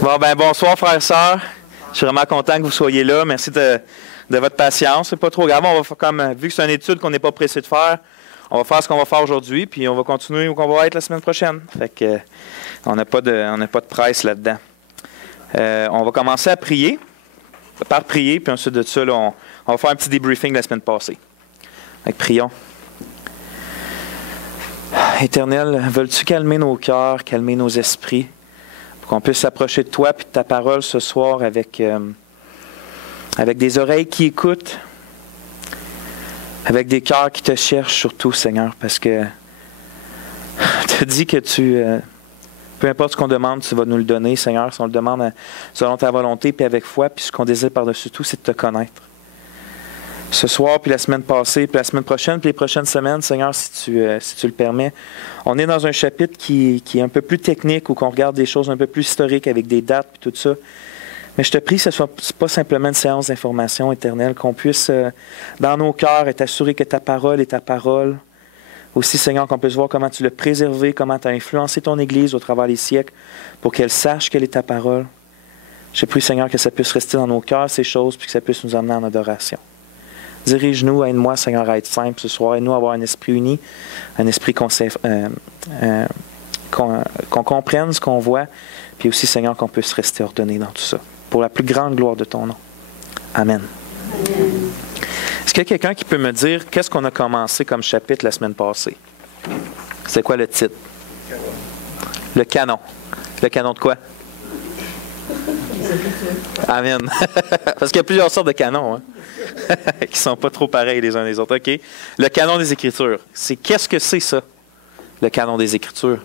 Bon, ben bonsoir, frères et sœurs. Je suis vraiment content que vous soyez là. Merci de votre patience. C'est pas trop grave. On va faire vu que c'est une étude qu'on n'est pas pressé de faire, on va faire ce qu'on va faire aujourd'hui, puis on va continuer où on va être la semaine prochaine. Fait que on n'a pas de presse là-dedans. On va commencer à prier, par prier, puis ensuite de ça, là, on va faire un petit débriefing de la semaine passée. Fait que prions. Éternel, veux-tu calmer nos cœurs, calmer nos esprits, pour qu'on puisse s'approcher de toi et de ta parole ce soir avec des oreilles qui écoutent, avec des cœurs qui te cherchent surtout, Seigneur, parce que tu as dit que peu importe ce qu'on demande, tu vas nous le donner, Seigneur, si on le demande selon ta volonté, puis avec foi, puis ce qu'on désire par-dessus tout, c'est de te connaître. Ce soir, puis la semaine passée, puis la semaine prochaine, puis les prochaines semaines, Seigneur, si tu le permets, on est dans un chapitre qui est un peu plus technique, où on regarde des choses un peu plus historiques, avec des dates, puis tout ça. Mais je te prie que ce ne soit pas simplement une séance d'information éternelle, qu'on puisse, dans nos cœurs, être assuré que ta parole est ta parole. Aussi, Seigneur, qu'on puisse voir comment tu l'as préservé, comment tu as influencé ton Église au travers des siècles, pour qu'elle sache quelle est ta parole. Je prie, Seigneur, que ça puisse rester dans nos cœurs, ces choses, puis que ça puisse nous emmener en adoration. Dirige-nous, aide-moi, Seigneur, à être simple ce soir. Aide-nous à avoir un esprit uni, un esprit qu'on comprenne ce qu'on voit, puis aussi, Seigneur, qu'on puisse rester ordonné dans tout ça. Pour la plus grande gloire de ton nom. Amen. Amen. Est-ce qu'il y a quelqu'un qui peut me dire qu'est-ce qu'on a commencé comme chapitre la semaine passée? C'est quoi le titre? Le canon. Le canon de quoi? Amen. Parce qu'il y a plusieurs sortes de canons, hein? Qui ne sont pas trop pareils les uns les autres. OK. Le canon des Écritures. Qu'est-ce que c'est ça, le canon des Écritures?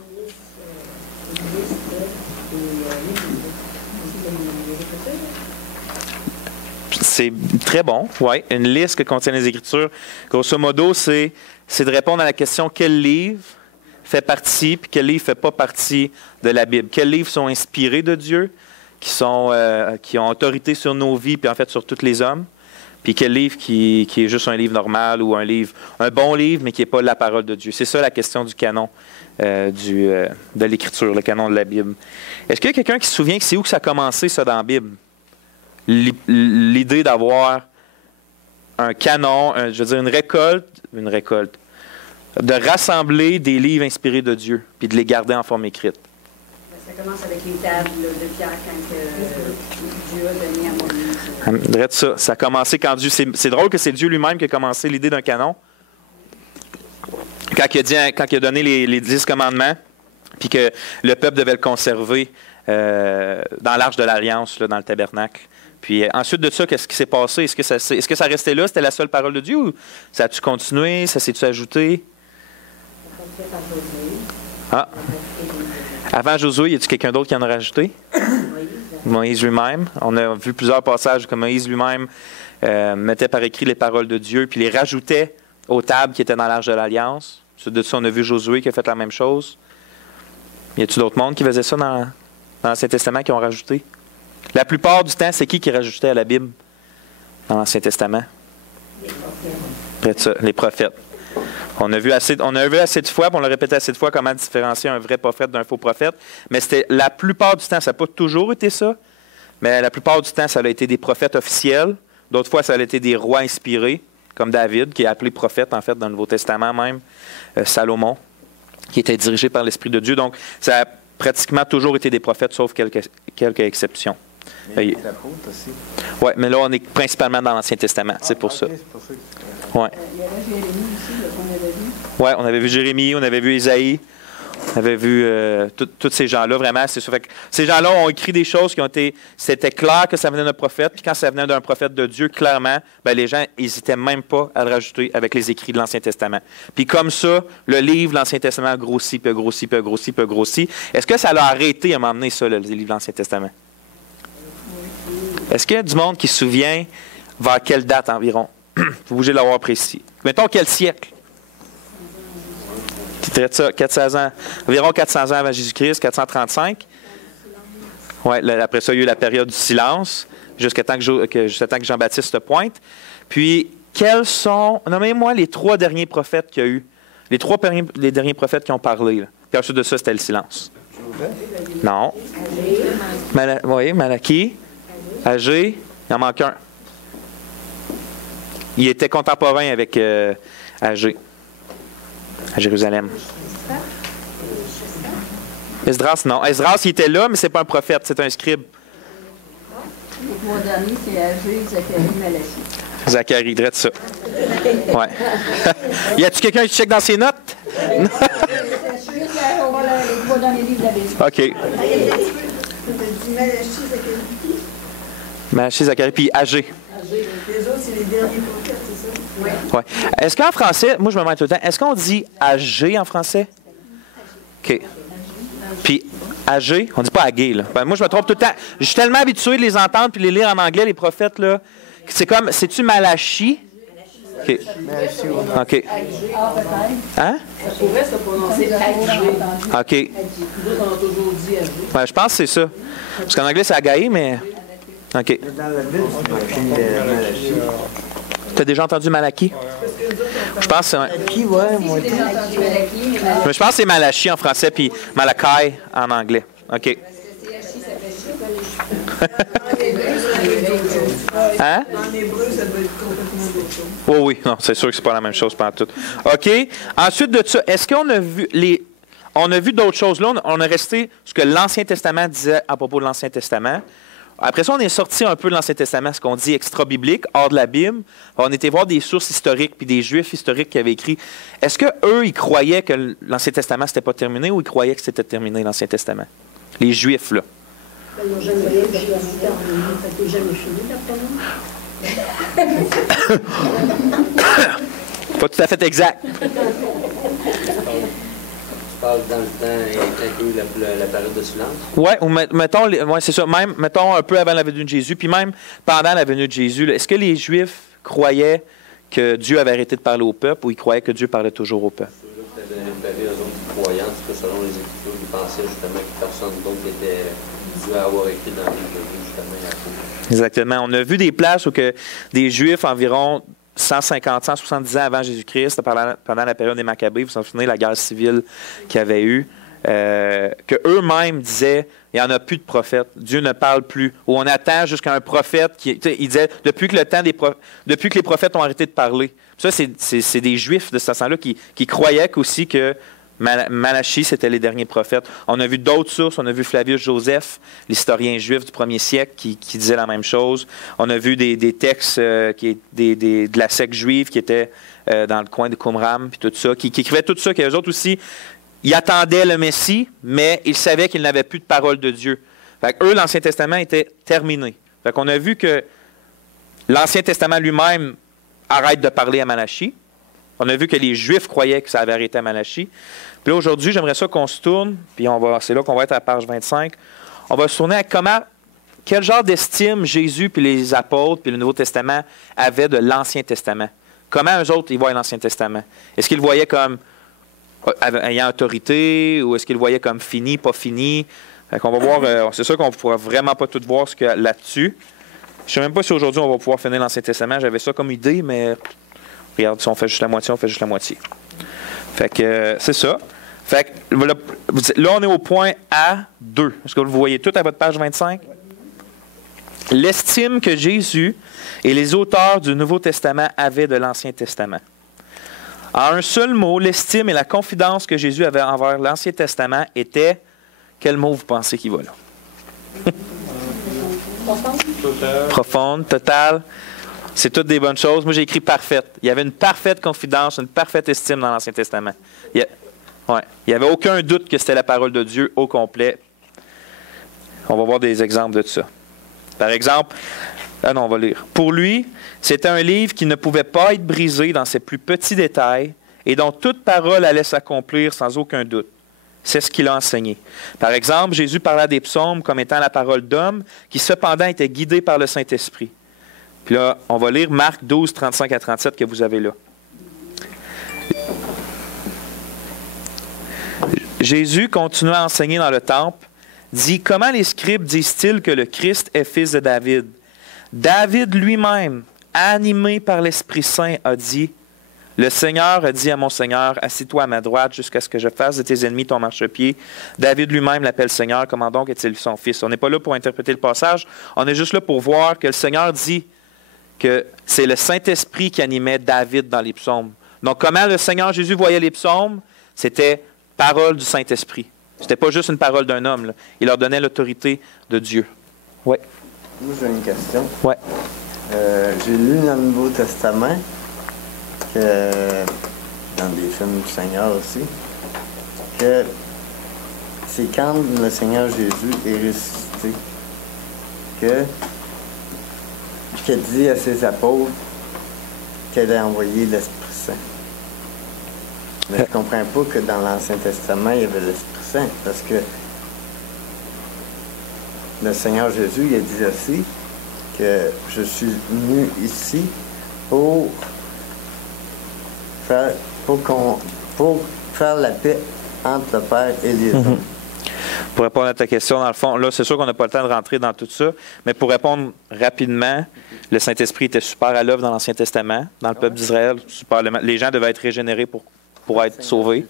C'est très bon, oui. Une liste que contiennent les Écritures. Grosso modo, c'est de répondre à la question quel livre fait partie, puis quel livre ne fait pas partie de la Bible. Quels livres sont inspirés de Dieu, qui ont autorité sur nos vies, puis en fait sur tous les hommes. Puis quel livre qui est juste un livre normal ou un bon livre, mais qui n'est pas la parole de Dieu. C'est ça la question du canon de l'Écriture, le canon de la Bible. Est-ce qu'il y a quelqu'un qui se souvient que c'est où que ça a commencé, ça, dans la Bible? L'idée d'avoir un canon, une récolte, de rassembler des livres inspirés de Dieu, puis de les garder en forme écrite. Ça commence avec les tables de pierre quand Dieu a donné à Moïse. Ça a commencé quand Dieu... C'est drôle que c'est Dieu lui-même qui a commencé l'idée d'un canon. Quand il a donné les 10 commandements, puis que le peuple devait le conserver dans l'Arche de l'Alliance, là, dans le tabernacle. Puis ensuite de ça, qu'est-ce qui s'est passé? Est-ce que ça restait là? C'était la seule parole de Dieu? Ou ça a-tu continué? Ça s'est-tu ajouté? Ah! Avant Josué, y a-t-il quelqu'un d'autre qui en a rajouté? Moïse lui-même. On a vu plusieurs passages que Moïse lui-même mettait par écrit les paroles de Dieu, puis les rajoutait aux tables qui étaient dans l'Arche de l'Alliance. Ensuite de ça, on a vu Josué qui a fait la même chose. Y a-t-il d'autres mondes qui faisaient ça dans l'Ancien Testament, qui ont rajouté? La plupart du temps, c'est qui rajoutait à la Bible dans l'Ancien Testament? Après ça, les prophètes. On a vu assez de fois, puis on l'a répété assez de fois, comment différencier un vrai prophète d'un faux prophète. Mais c'était la plupart du temps, ça n'a pas toujours été ça, mais la plupart du temps, ça a été des prophètes officiels. D'autres fois, ça a été des rois inspirés, comme David, qui est appelé prophète, en fait, dans le Nouveau Testament même. Salomon, qui était dirigé par l'Esprit de Dieu. Donc, ça a pratiquement toujours été des prophètes, sauf quelques exceptions. Oui, mais là, on est principalement dans l'Ancien Testament, c'est pour ça. C'est pour ça que... Ouais. Il y avait Jérémie aussi, qu'on avait vu. Oui, on avait vu Jérémie, on avait vu Isaïe, on avait vu tous ces gens-là, vraiment. C'est ça. Fait que ces gens-là ont écrit des choses qui ont été... C'était clair que ça venait d'un prophète, puis quand ça venait d'un prophète de Dieu, clairement, les gens n'hésitaient même pas à le rajouter avec les écrits de l'Ancien Testament. Puis comme ça, le livre de l'Ancien Testament a grossi, puis a grossi, puis a grossi, puis a grossi. Est-ce que ça l'a arrêté à m'emmener ça, le livre de l'Ancien Testament? Est-ce qu'il y a du monde qui se souvient vers quelle date environ? Vous bougez de l'avoir précis. Mettons quel siècle? Tu traites ça, 400 ans. Environ 400 ans avant Jésus-Christ, 435. Oui, après ça, il y a eu la période du silence, jusqu'à temps que Jean-Baptiste pointe. Puis, nommez-moi les 3 derniers prophètes qu'il y a eu. Les derniers prophètes qui ont parlé. Là. Puis ensuite de ça, c'était le silence. Non. Oui, Malachie. Agé. Il en manque un. Il était contemporain avec Agé, à Jérusalem. Esdras, non. Esdras, il était là, mais c'est pas un prophète, c'est un scribe. Le mois dernier, c'est Agé, Zacharie, Malachie. Zacharie, drette ça. Ouais. Y a-tu quelqu'un qui check dans ses notes? Les trois derniers livres de la Bible. OK. Malachie, Zacharie, puis Agé. Les autres, c'est les derniers prophètes, c'est ça? Oui. Ouais. Est-ce qu'en français, moi je me mets tout le temps, est-ce qu'on dit Agé en français? OK. Puis Agé, on dit pas Agé, là. Ben, moi je me trompe tout le temps. Je suis tellement habitué de les entendre puis de les lire en anglais, les prophètes, là. C'est comme, c'est-tu Malachie? OK. OK. Hein? Ça pourrait se prononcer Agé. OK. Nous autres, on a toujours dit Agé. Ben, je pense que c'est ça. Parce qu'en anglais, c'est Agaï, mais... OK. Dans la Bible, c'est marqué Malachie. Tu as déjà entendu Malachie? Je pense que c'est... Malachie, ouais, moi. J'ai déjà entendu Malachie, mais Mais je pense que c'est Malachie en français, puis Malachi en anglais. OK. Hein? En hébreu, ça doit être complètement d'autre chose. Oh oui, non, c'est sûr que c'est pas la même chose pendant tout. OK. Ensuite de ça, est-ce qu'on a vu on a vu d'autres choses? Là, on a resté ce que l'Ancien Testament disait à propos de l'Ancien Testament. Après ça, on est sorti un peu de l'Ancien Testament, ce qu'on dit extra-biblique, hors de la Bible. On était voir des sources historiques, puis des Juifs historiques qui avaient écrit. Est-ce qu'eux, ils croyaient que l'Ancien Testament, c'était pas terminé, ou ils croyaient que c'était terminé, l'Ancien Testament? Les Juifs, là. Ils n'ont jamais rien persécuté en ligne, ça n'était jamais fini, d'après moi. Pas tout à fait exact. Tu parles dans le temps, quand il y a eu la période de silence? Oui, ou mettons, c'est ça, même, mettons un peu avant la venue de Jésus, puis même pendant la venue de Jésus, là, est-ce que les Juifs croyaient que Dieu avait arrêté de parler au peuple, ou ils croyaient que Dieu parlait toujours au peuple? Tu avais eux autres croyants, selon les Écritures, qui pensaient justement que personne d'autre était dû à avoir écrit dans le livre de Dieu, justement, à cause. Exactement. On a vu des places où que des Juifs environ 150, 170 ans avant Jésus-Christ, pendant la période des Maccabées, vous vous souvenez, la guerre civile qu'il y avait eu, que eux-mêmes disaient, il n'y en a plus de prophètes, Dieu ne parle plus. Ou on attend jusqu'à un prophète qui, il disait, depuis que les prophètes ont arrêté de parler. Ça, c'est des Juifs de ce sens-là qui croyaient aussi que Malachie, c'était les derniers prophètes. On a vu d'autres sources. On a vu Flavius Joseph, l'historien juif du 1er siècle, qui disait la même chose. On a vu des textes de la secte juive qui étaient dans le coin de Qumran, puis tout ça, qui écrivaient tout ça, qu'eux autres aussi, ils attendaient le Messie, mais ils savaient qu'ils n'avaient plus de parole de Dieu. Fait que eux, l'Ancien Testament était terminé. Fait qu'on a vu que l'Ancien Testament lui-même arrête de parler à Malachie. On a vu que les Juifs croyaient que ça avait arrêté à Malachie. Puis là, aujourd'hui, j'aimerais ça qu'on se tourne, puis c'est là qu'on va être à la page 25. On va se tourner à quel genre d'estime Jésus, puis les apôtres, puis le Nouveau Testament avaient de l'Ancien Testament. Comment eux autres, ils voient l'Ancien Testament? Est-ce qu'ils le voyaient comme ayant autorité, ou est-ce qu'ils le voyaient comme fini, pas fini? Fait qu'on va voir, c'est sûr qu'on ne pourra vraiment pas tout voir là-dessus. Je ne sais même pas si aujourd'hui, on va pouvoir finir l'Ancien Testament. J'avais ça comme idée, mais... Regarde, si on fait juste la moitié, on fait juste la moitié. Fait que c'est ça. Fait que là, on est au point A2. Est-ce que vous voyez tout à votre page 25? L'estime que Jésus et les auteurs du Nouveau Testament avaient de l'Ancien Testament. En un seul mot, l'estime et la confidence que Jésus avait envers l'Ancien Testament étaient... Quel mot vous pensez qu'il va là? Profonde, totale. C'est toutes des bonnes choses. Moi, j'ai écrit parfaite. Il y avait une parfaite confidence, une parfaite estime dans l'Ancien Testament. Il n'y avait aucun doute que c'était la parole de Dieu au complet. On va voir des exemples de ça. Par exemple, on va lire. Pour lui, c'était un livre qui ne pouvait pas être brisé dans ses plus petits détails et dont toute parole allait s'accomplir sans aucun doute. C'est ce qu'il a enseigné. Par exemple, Jésus parlait des psaumes comme étant la parole d'homme qui cependant était guidée par le Saint-Esprit. Puis là, on va lire Marc 12, 35 à 37 que vous avez là. Jésus, continuant à enseigner dans le temple, dit « Comment les scribes disent-ils que le Christ est fils de David? David lui-même, animé par l'Esprit Saint, a dit Le Seigneur a dit à mon Seigneur, assis-toi à ma droite jusqu'à ce que je fasse de tes ennemis ton marchepied. David lui-même l'appelle Seigneur, comment donc est-il son fils? On n'est pas là pour interpréter le passage, on est juste là pour voir que le Seigneur dit que c'est le Saint-Esprit qui animait David dans les psaumes. Donc, comment le Seigneur Jésus voyait les psaumes? C'était parole du Saint-Esprit. Ce n'était pas juste une parole d'un homme, là. Il leur donnait l'autorité de Dieu. Oui. Moi, j'ai une question. Oui. J'ai lu dans le Nouveau Testament que, dans des films du Seigneur aussi, que c'est quand le Seigneur Jésus est ressuscité qu'il dit à ses apôtres qu'elle a envoyé l'Esprit Saint. Mais je ne comprends pas que dans l'Ancien Testament, il y avait l'Esprit Saint, parce que le Seigneur Jésus, il a dit aussi que je suis venu ici pour faire la paix entre le Père et les hommes. Pour répondre à ta question, dans le fond, là, c'est sûr qu'on n'a pas le temps de rentrer dans tout ça, mais pour répondre rapidement, le Saint-Esprit était super à l'œuvre dans l'Ancien Testament, dans le peuple d'Israël. Les gens devaient être régénérés pour être sauvés.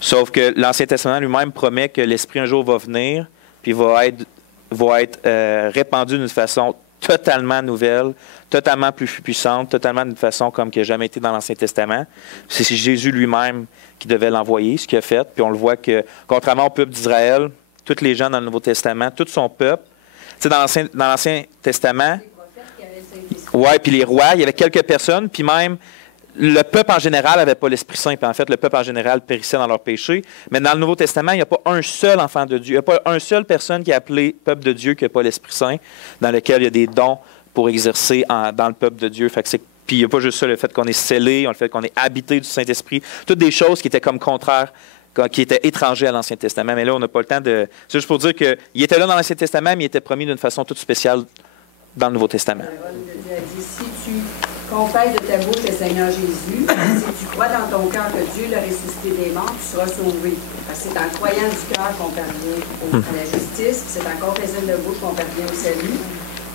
Sauf que l'Ancien Testament lui-même promet que l'Esprit un jour va venir, puis va être répandu d'une façon totalement nouvelle, totalement plus puissante, totalement d'une façon comme qui n'a jamais été dans l'Ancien Testament. C'est Jésus lui-même qui devait l'envoyer, ce qu'il a fait. Puis on le voit que, contrairement au peuple d'Israël, tous les gens dans le Nouveau Testament, tout son peuple, tu sais, dans l'Ancien Testament, ouais, puis les rois, il y avait quelques personnes, puis même le peuple en général n'avait pas l'Esprit Saint, puis en fait, le peuple en général périssait dans leurs péchés. Mais dans le Nouveau Testament, il n'y a pas un seul enfant de Dieu, il n'y a pas une seule personne qui est appelée peuple de Dieu qui n'a pas l'Esprit Saint, dans lequel il y a des dons pour exercer dans le peuple de Dieu. Fait que puis il n'y a pas juste ça, le fait qu'on est scellé, le fait qu'on est habité du Saint-Esprit, toutes des choses qui étaient comme contraires, qui étaient étrangers à l'Ancien Testament. Mais là, on n'a pas le temps de... C'est juste pour dire qu'il était là dans l'Ancien Testament, mais il était promis d'une façon toute spéciale dans le Nouveau Testament. La parole de Dieu a dit, si tu confesses de ta bouche le Seigneur Jésus, si tu crois dans ton cœur que Dieu l'a ressuscité des morts, tu seras sauvé. Parce que c'est en croyant du cœur qu'on parvient à la justice, c'est en confessant de la bouche qu'on parvient au salut.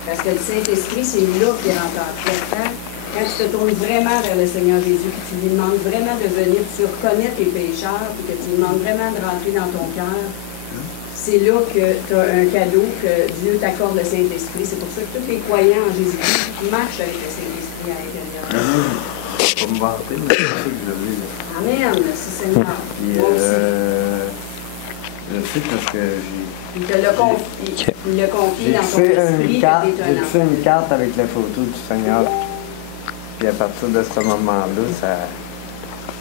Parce que le Saint-Esprit, c'est là qui rentre en toi. Quand tu te tournes vraiment vers le Seigneur Jésus, puis tu lui demandes vraiment de venir, puis tu reconnais tes pécheurs, puis que tu lui demandes vraiment de rentrer dans ton cœur, c'est là que tu as un cadeau que Dieu t'accorde le Saint-Esprit. C'est pour ça que tous les croyants en Jésus-Christ marchent avec le Saint-Esprit à l'intérieur. Pour me vanter, mais c'est ça que je vis. Amen, merci Seigneur. Puis, Moi aussi. je sais parce que Il te l'a confié, il l'a confié dans ton esprit que tu es un j'ai enfant. fait une carte avec la photo du Seigneur. Puis à partir de ce moment-là, ça...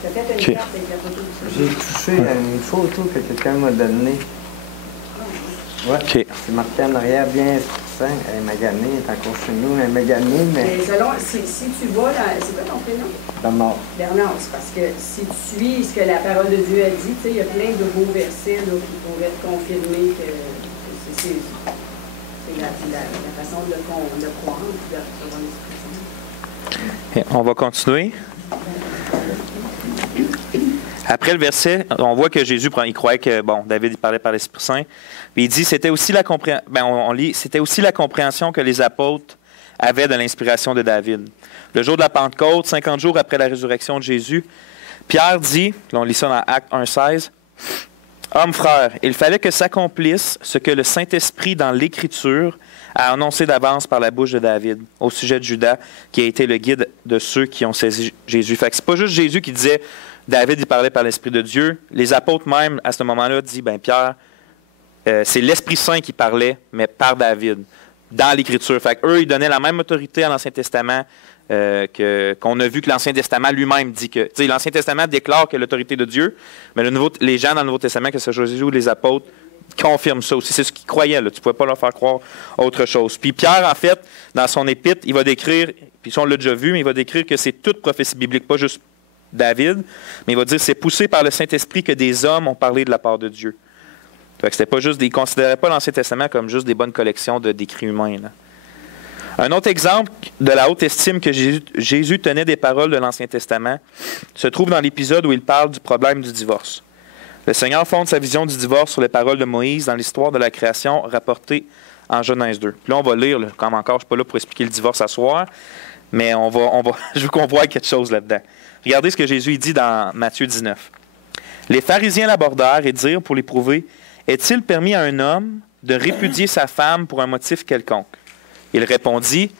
Tu as fait une carte avec la photo du J'ai Seigneur. touché à une photo que quelqu'un m'a donnée. Ouais. OK. C'est marqué en arrière, bien Saint. Elle est maganée, elle est encore chez nous, elle est maganée, mais... Mais selon, si tu vas dans... C'est quoi ton prénom? La mort. Bernard, c'est parce que si tu suis ce que la parole de Dieu a dit, tu sais, il y a plein de beaux versets là, qui pourraient te confirmer que c'est la façon de croire, de recevoir l'Esprit Saint. Et on va continuer. Après le verset, on voit que Jésus, il croyait que, David il parlait par l'Esprit Saint. Puis il dit, c'était aussi la compréhension que les apôtres avaient de l'inspiration de David. Le jour de la Pentecôte, 50 jours après la résurrection de Jésus, Pierre dit, là on lit ça dans Actes 1,16, « Hommes frères, il fallait que s'accomplisse ce que le Saint-Esprit dans l'Écriture a annoncé d'avance par la bouche de David au sujet de Judas, qui a été le guide de ceux qui ont saisi Jésus. » Fait que c'est pas juste Jésus qui disait, David il parlait par l'Esprit de Dieu. Les apôtres même, à ce moment-là, disent, Pierre, c'est l'Esprit Saint qui parlait, mais par David, dans l'Écriture. Fait qu'eux, ils donnaient la même autorité à l'Ancien Testament qu'on a vu que l'Ancien Testament lui-même dit que... L'Ancien Testament déclare que l'autorité de Dieu, mais les gens dans le Nouveau Testament, que ce soit Jésus ou les apôtres, confirment ça aussi. C'est ce qu'ils croyaient. Là. Tu ne pouvais pas leur faire croire autre chose. Puis Pierre, en fait, dans son épître, il va décrire, puis ça on l'a déjà vu, mais il va décrire que c'est toute prophétie biblique, pas juste David, mais il va dire c'est poussé par le Saint-Esprit que des hommes ont parlé de la part de Dieu. Fait que c'était pas juste, ils ne considéraient pas l'Ancien Testament comme juste des bonnes collections d'écrits humains. Là. Un autre exemple de la haute estime que Jésus tenait des paroles de l'Ancien Testament se trouve dans l'épisode où il parle du problème du divorce. Le Seigneur fonde sa vision du divorce sur les paroles de Moïse dans l'histoire de la création rapportée en Genèse 2. Puis là, on va lire, comme encore, je ne suis pas là pour expliquer le divorce à soir, Mais je veux qu'on voie quelque chose là-dedans. Regardez ce que Jésus dit dans Matthieu 19. Les pharisiens l'abordèrent et dirent pour l'éprouver, « Est-il permis à un homme de répudier sa femme pour un motif quelconque? » Il répondit,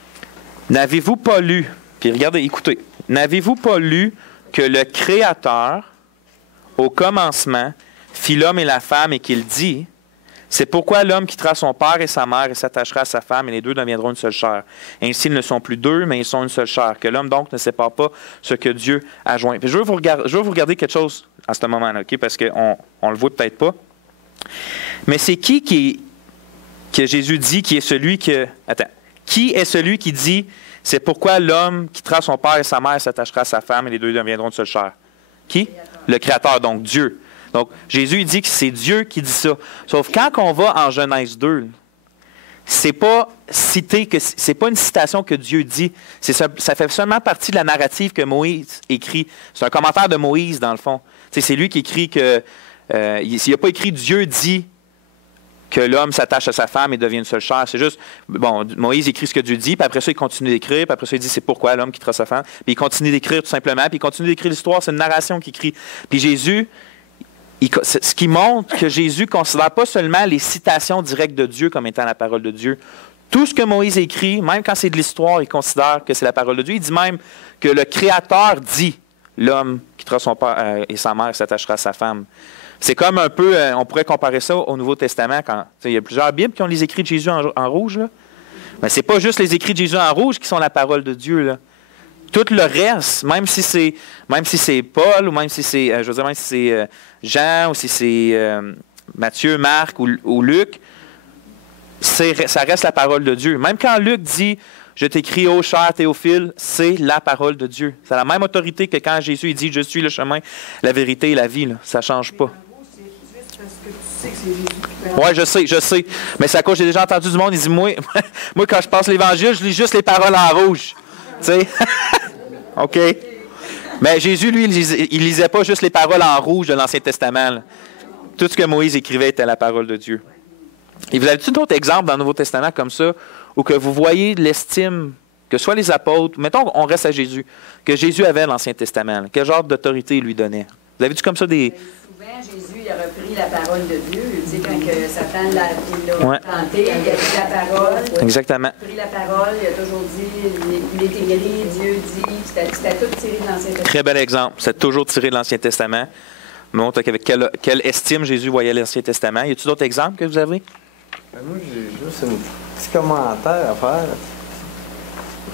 « N'avez-vous pas lu, puis regardez, écoutez, n'avez-vous pas lu que le Créateur, au commencement, fit l'homme et la femme et qu'il dit, c'est pourquoi l'homme quittera son père et sa mère et s'attachera à sa femme et les deux deviendront une seule chair. Ainsi, ils ne sont plus deux, mais ils sont une seule chair. Que l'homme donc ne sépare pas ce que Dieu a joint. » Je veux vous regarder quelque chose à ce moment-là, OK? Parce qu'on ne le voit peut-être pas. Mais c'est que Jésus dit qui est celui que... Attends. Qui est celui qui dit, c'est pourquoi l'homme quittera son père et sa mère et s'attachera à sa femme et les deux deviendront une seule chair? Qui? Le Créateur, donc Dieu. Donc, Jésus il dit que c'est Dieu qui dit ça. Sauf quand on va en Genèse 2, c'est pas une citation que Dieu dit. Ça fait seulement partie de la narrative que Moïse écrit. C'est un commentaire de Moïse, dans le fond. C'est lui qui écrit que... il n'a pas écrit Dieu dit que l'homme s'attache à sa femme et devient une seule chair. C'est juste, bon, Moïse écrit ce que Dieu dit, puis après ça, il continue d'écrire, puis après ça, il dit c'est pourquoi l'homme quittera sa femme. Puis il continue d'écrire tout simplement, puis il continue d'écrire l'histoire. C'est une narration qu'il écrit. Puis Jésus... ce qui montre que Jésus ne considère pas seulement les citations directes de Dieu comme étant la parole de Dieu. Tout ce que Moïse écrit, même quand c'est de l'histoire, il considère que c'est la parole de Dieu. Il dit même que le Créateur dit « l'homme quittera son père et sa mère et s'attachera à sa femme ». C'est comme un peu, on pourrait comparer ça au Nouveau Testament. Il y a plusieurs Bibles qui ont les écrits de Jésus en rouge. Là. Mais ce n'est pas juste les écrits de Jésus en rouge qui sont la parole de Dieu. Là. Tout le reste, même si c'est Paul, ou même si c'est, même si c'est Jean, ou si c'est Matthieu, Marc ou Luc, ça reste la parole de Dieu. Même quand Luc dit « Je t'écris, ô cher Théophile », c'est la parole de Dieu. C'est la même autorité que quand Jésus il dit « Je suis le chemin, la vérité et la vie ». Là. Ça ne change pas. C'est juste parce que tu sais que c'est Jésus qui parle. Oui, je sais. Mais c'est à cause j'ai déjà entendu du monde, il dit « Moi, quand je passe l'Évangile, je lis juste les paroles en rouge. » Tu sais? OK? Mais Jésus, lui, il lisait pas juste les paroles en rouge de l'Ancien Testament. Là. Tout ce que Moïse écrivait était la parole de Dieu. Et vous avez-tu d'autres exemples dans le Nouveau Testament comme ça, où que vous voyez l'estime, que soit les apôtres, mettons qu'on reste à Jésus, que Jésus avait dans l'Ancien Testament, là, quel genre d'autorité il lui donnait? Vous avez-tu comme ça des... Souvent, Jésus il a repris la parole de Dieu. Tu sais, quand que Satan l'a tenté, il a pris la parole. Exactement. Il a pris la parole, il a toujours dit, il est écrit, Dieu dit, c'était tout tiré de l'Ancien Testament. Très bel exemple. C'est toujours tiré de l'Ancien Testament. Montre avec quelle estime Jésus voyait l'Ancien Testament. Y a-t-il d'autres exemples que vous avez? Moi, j'ai juste un petit commentaire à faire.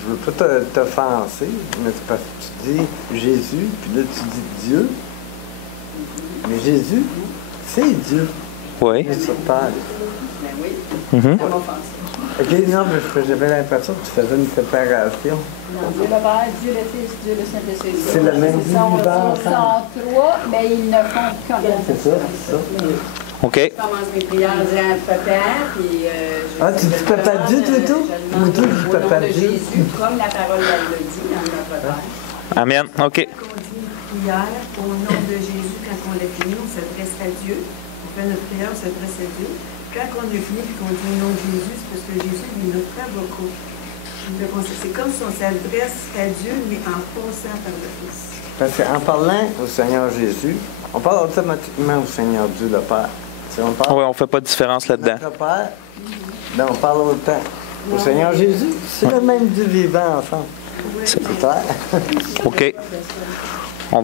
Je veux pas t'offenser, mais c'est parce que tu dis Jésus, puis là tu dis Dieu. Mais Jésus, c'est Dieu. Oui. Il est sur terre. Ben oui, Mm-hmm. ça m'offense. OK, non, mais j'avais l'impression que tu faisais une séparation. Non, Dieu le Père, Dieu le Fils, Dieu le Saint-Esprit. C'est le même Ils sont vivant trois, mais ils ne font qu'un. C'est ça, c'est ça. OK. Je commence mes prières en disant Papa, puis je Ah, tu dis Papa Dieu, toi, tout? Je Ou toi, demande tu dis au Papa nom de Dieu? Jésus, comme la parole elle le dit dans notre Père. Amen. OK. Quand on dit une prière au nom de Jésus, quand on l'a fini, on s'adresse à Dieu. On fait notre prière, on s'adresse à Dieu. Quand on a fini et qu'on dit au nom de Jésus, c'est parce que Jésus est notre avocat. C'est comme si on s'adresse à Dieu, mais en passant par le Fils. Parce qu'en parlant au Seigneur Jésus, on parle automatiquement au Seigneur Dieu le Père. Si on parle Oui, on ne fait pas de différence là-dedans. notre Père, ben on parle autant au Seigneur Jésus. C'est le même Dieu vivant ensemble. C'est clair. OK. On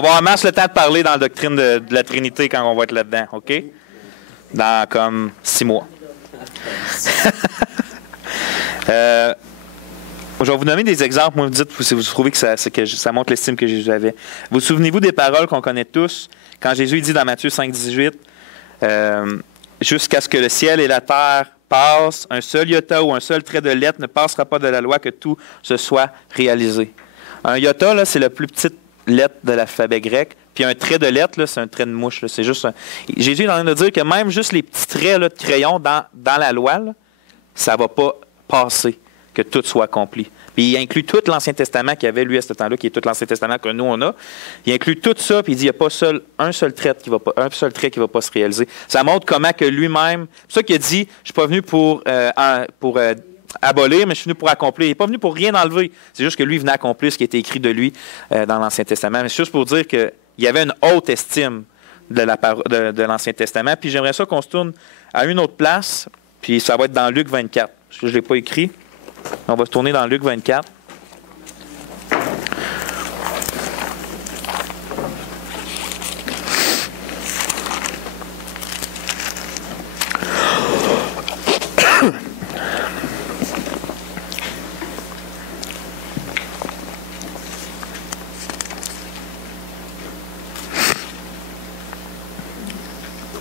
va en masse le temps de parler dans la doctrine de la Trinité quand on va être là-dedans. OK? Dans comme 6 mois. Je vais vous donner des exemples. Moi, vous dites si vous trouvez que ça montre l'estime que Jésus avait. Vous souvenez-vous des paroles qu'on connaît tous quand Jésus dit dans Matthieu 5, 18 jusqu'à ce que le ciel et la terre passent, un seul iota ou un seul trait de lettre ne passera pas de la loi que tout se soit réalisé. Un iota, là, c'est la plus petite lettre de l'alphabet grec. Puis un trait de lettre, là, c'est un trait de mouche. Là. C'est juste Jésus est en train de dire que même juste les petits traits là, de crayon dans la loi, là, ça ne va pas passer, que tout soit accompli. Puis il inclut tout l'Ancien Testament qu'il y avait, lui, à ce temps-là, qui est tout l'Ancien Testament que nous, on a. Il inclut tout ça, puis il dit qu'il n'y a pas un seul trait qui ne va pas se réaliser. Ça montre comment que lui-même... C'est pour ça qu'il a dit, je ne suis pas venu pour abolir, mais je suis venu pour accomplir. Il n'est pas venu pour rien enlever. C'est juste que lui, il venait accomplir ce qui était écrit de lui dans l'Ancien Testament. Mais c'est juste pour dire qu'il y avait une haute estime de l'Ancien Testament. Puis j'aimerais ça qu'on se tourne à une autre place, puis ça va être dans Luc 24. Parce que je ne l'ai pas écrit. On va se tourner dans Luc 24.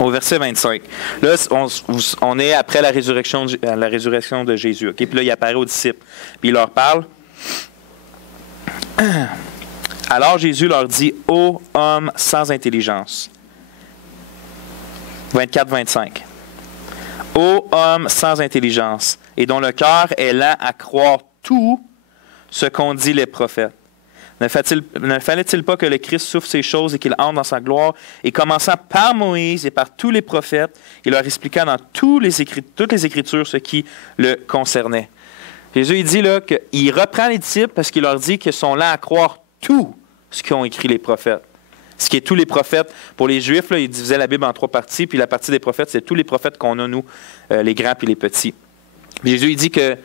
Au verset 25. Là, on est après la résurrection de Jésus. Okay? Puis là, il apparaît aux disciples. Puis il leur parle. Alors Jésus leur dit, « Ô homme sans intelligence. » 24-25. « Ô homme sans intelligence, et dont le cœur est lent à croire tout ce qu'ont dit les prophètes. Ne fallait-il pas que le Christ souffre ces choses et qu'il entre dans sa gloire? Et commençant par Moïse et par tous les prophètes, il leur expliqua dans toutes les Écritures ce qui le concernait. » Jésus, il dit là qu'il reprend les disciples parce qu'il leur dit qu'ils sont là à croire tout ce qu'ont écrit les prophètes. Ce qui est tous les prophètes. Pour les Juifs, là, ils divisaient la Bible en 3 parties, puis la partie des prophètes, c'est tous les prophètes qu'on a, nous, les grands puis les petits. Puis Jésus, il dit que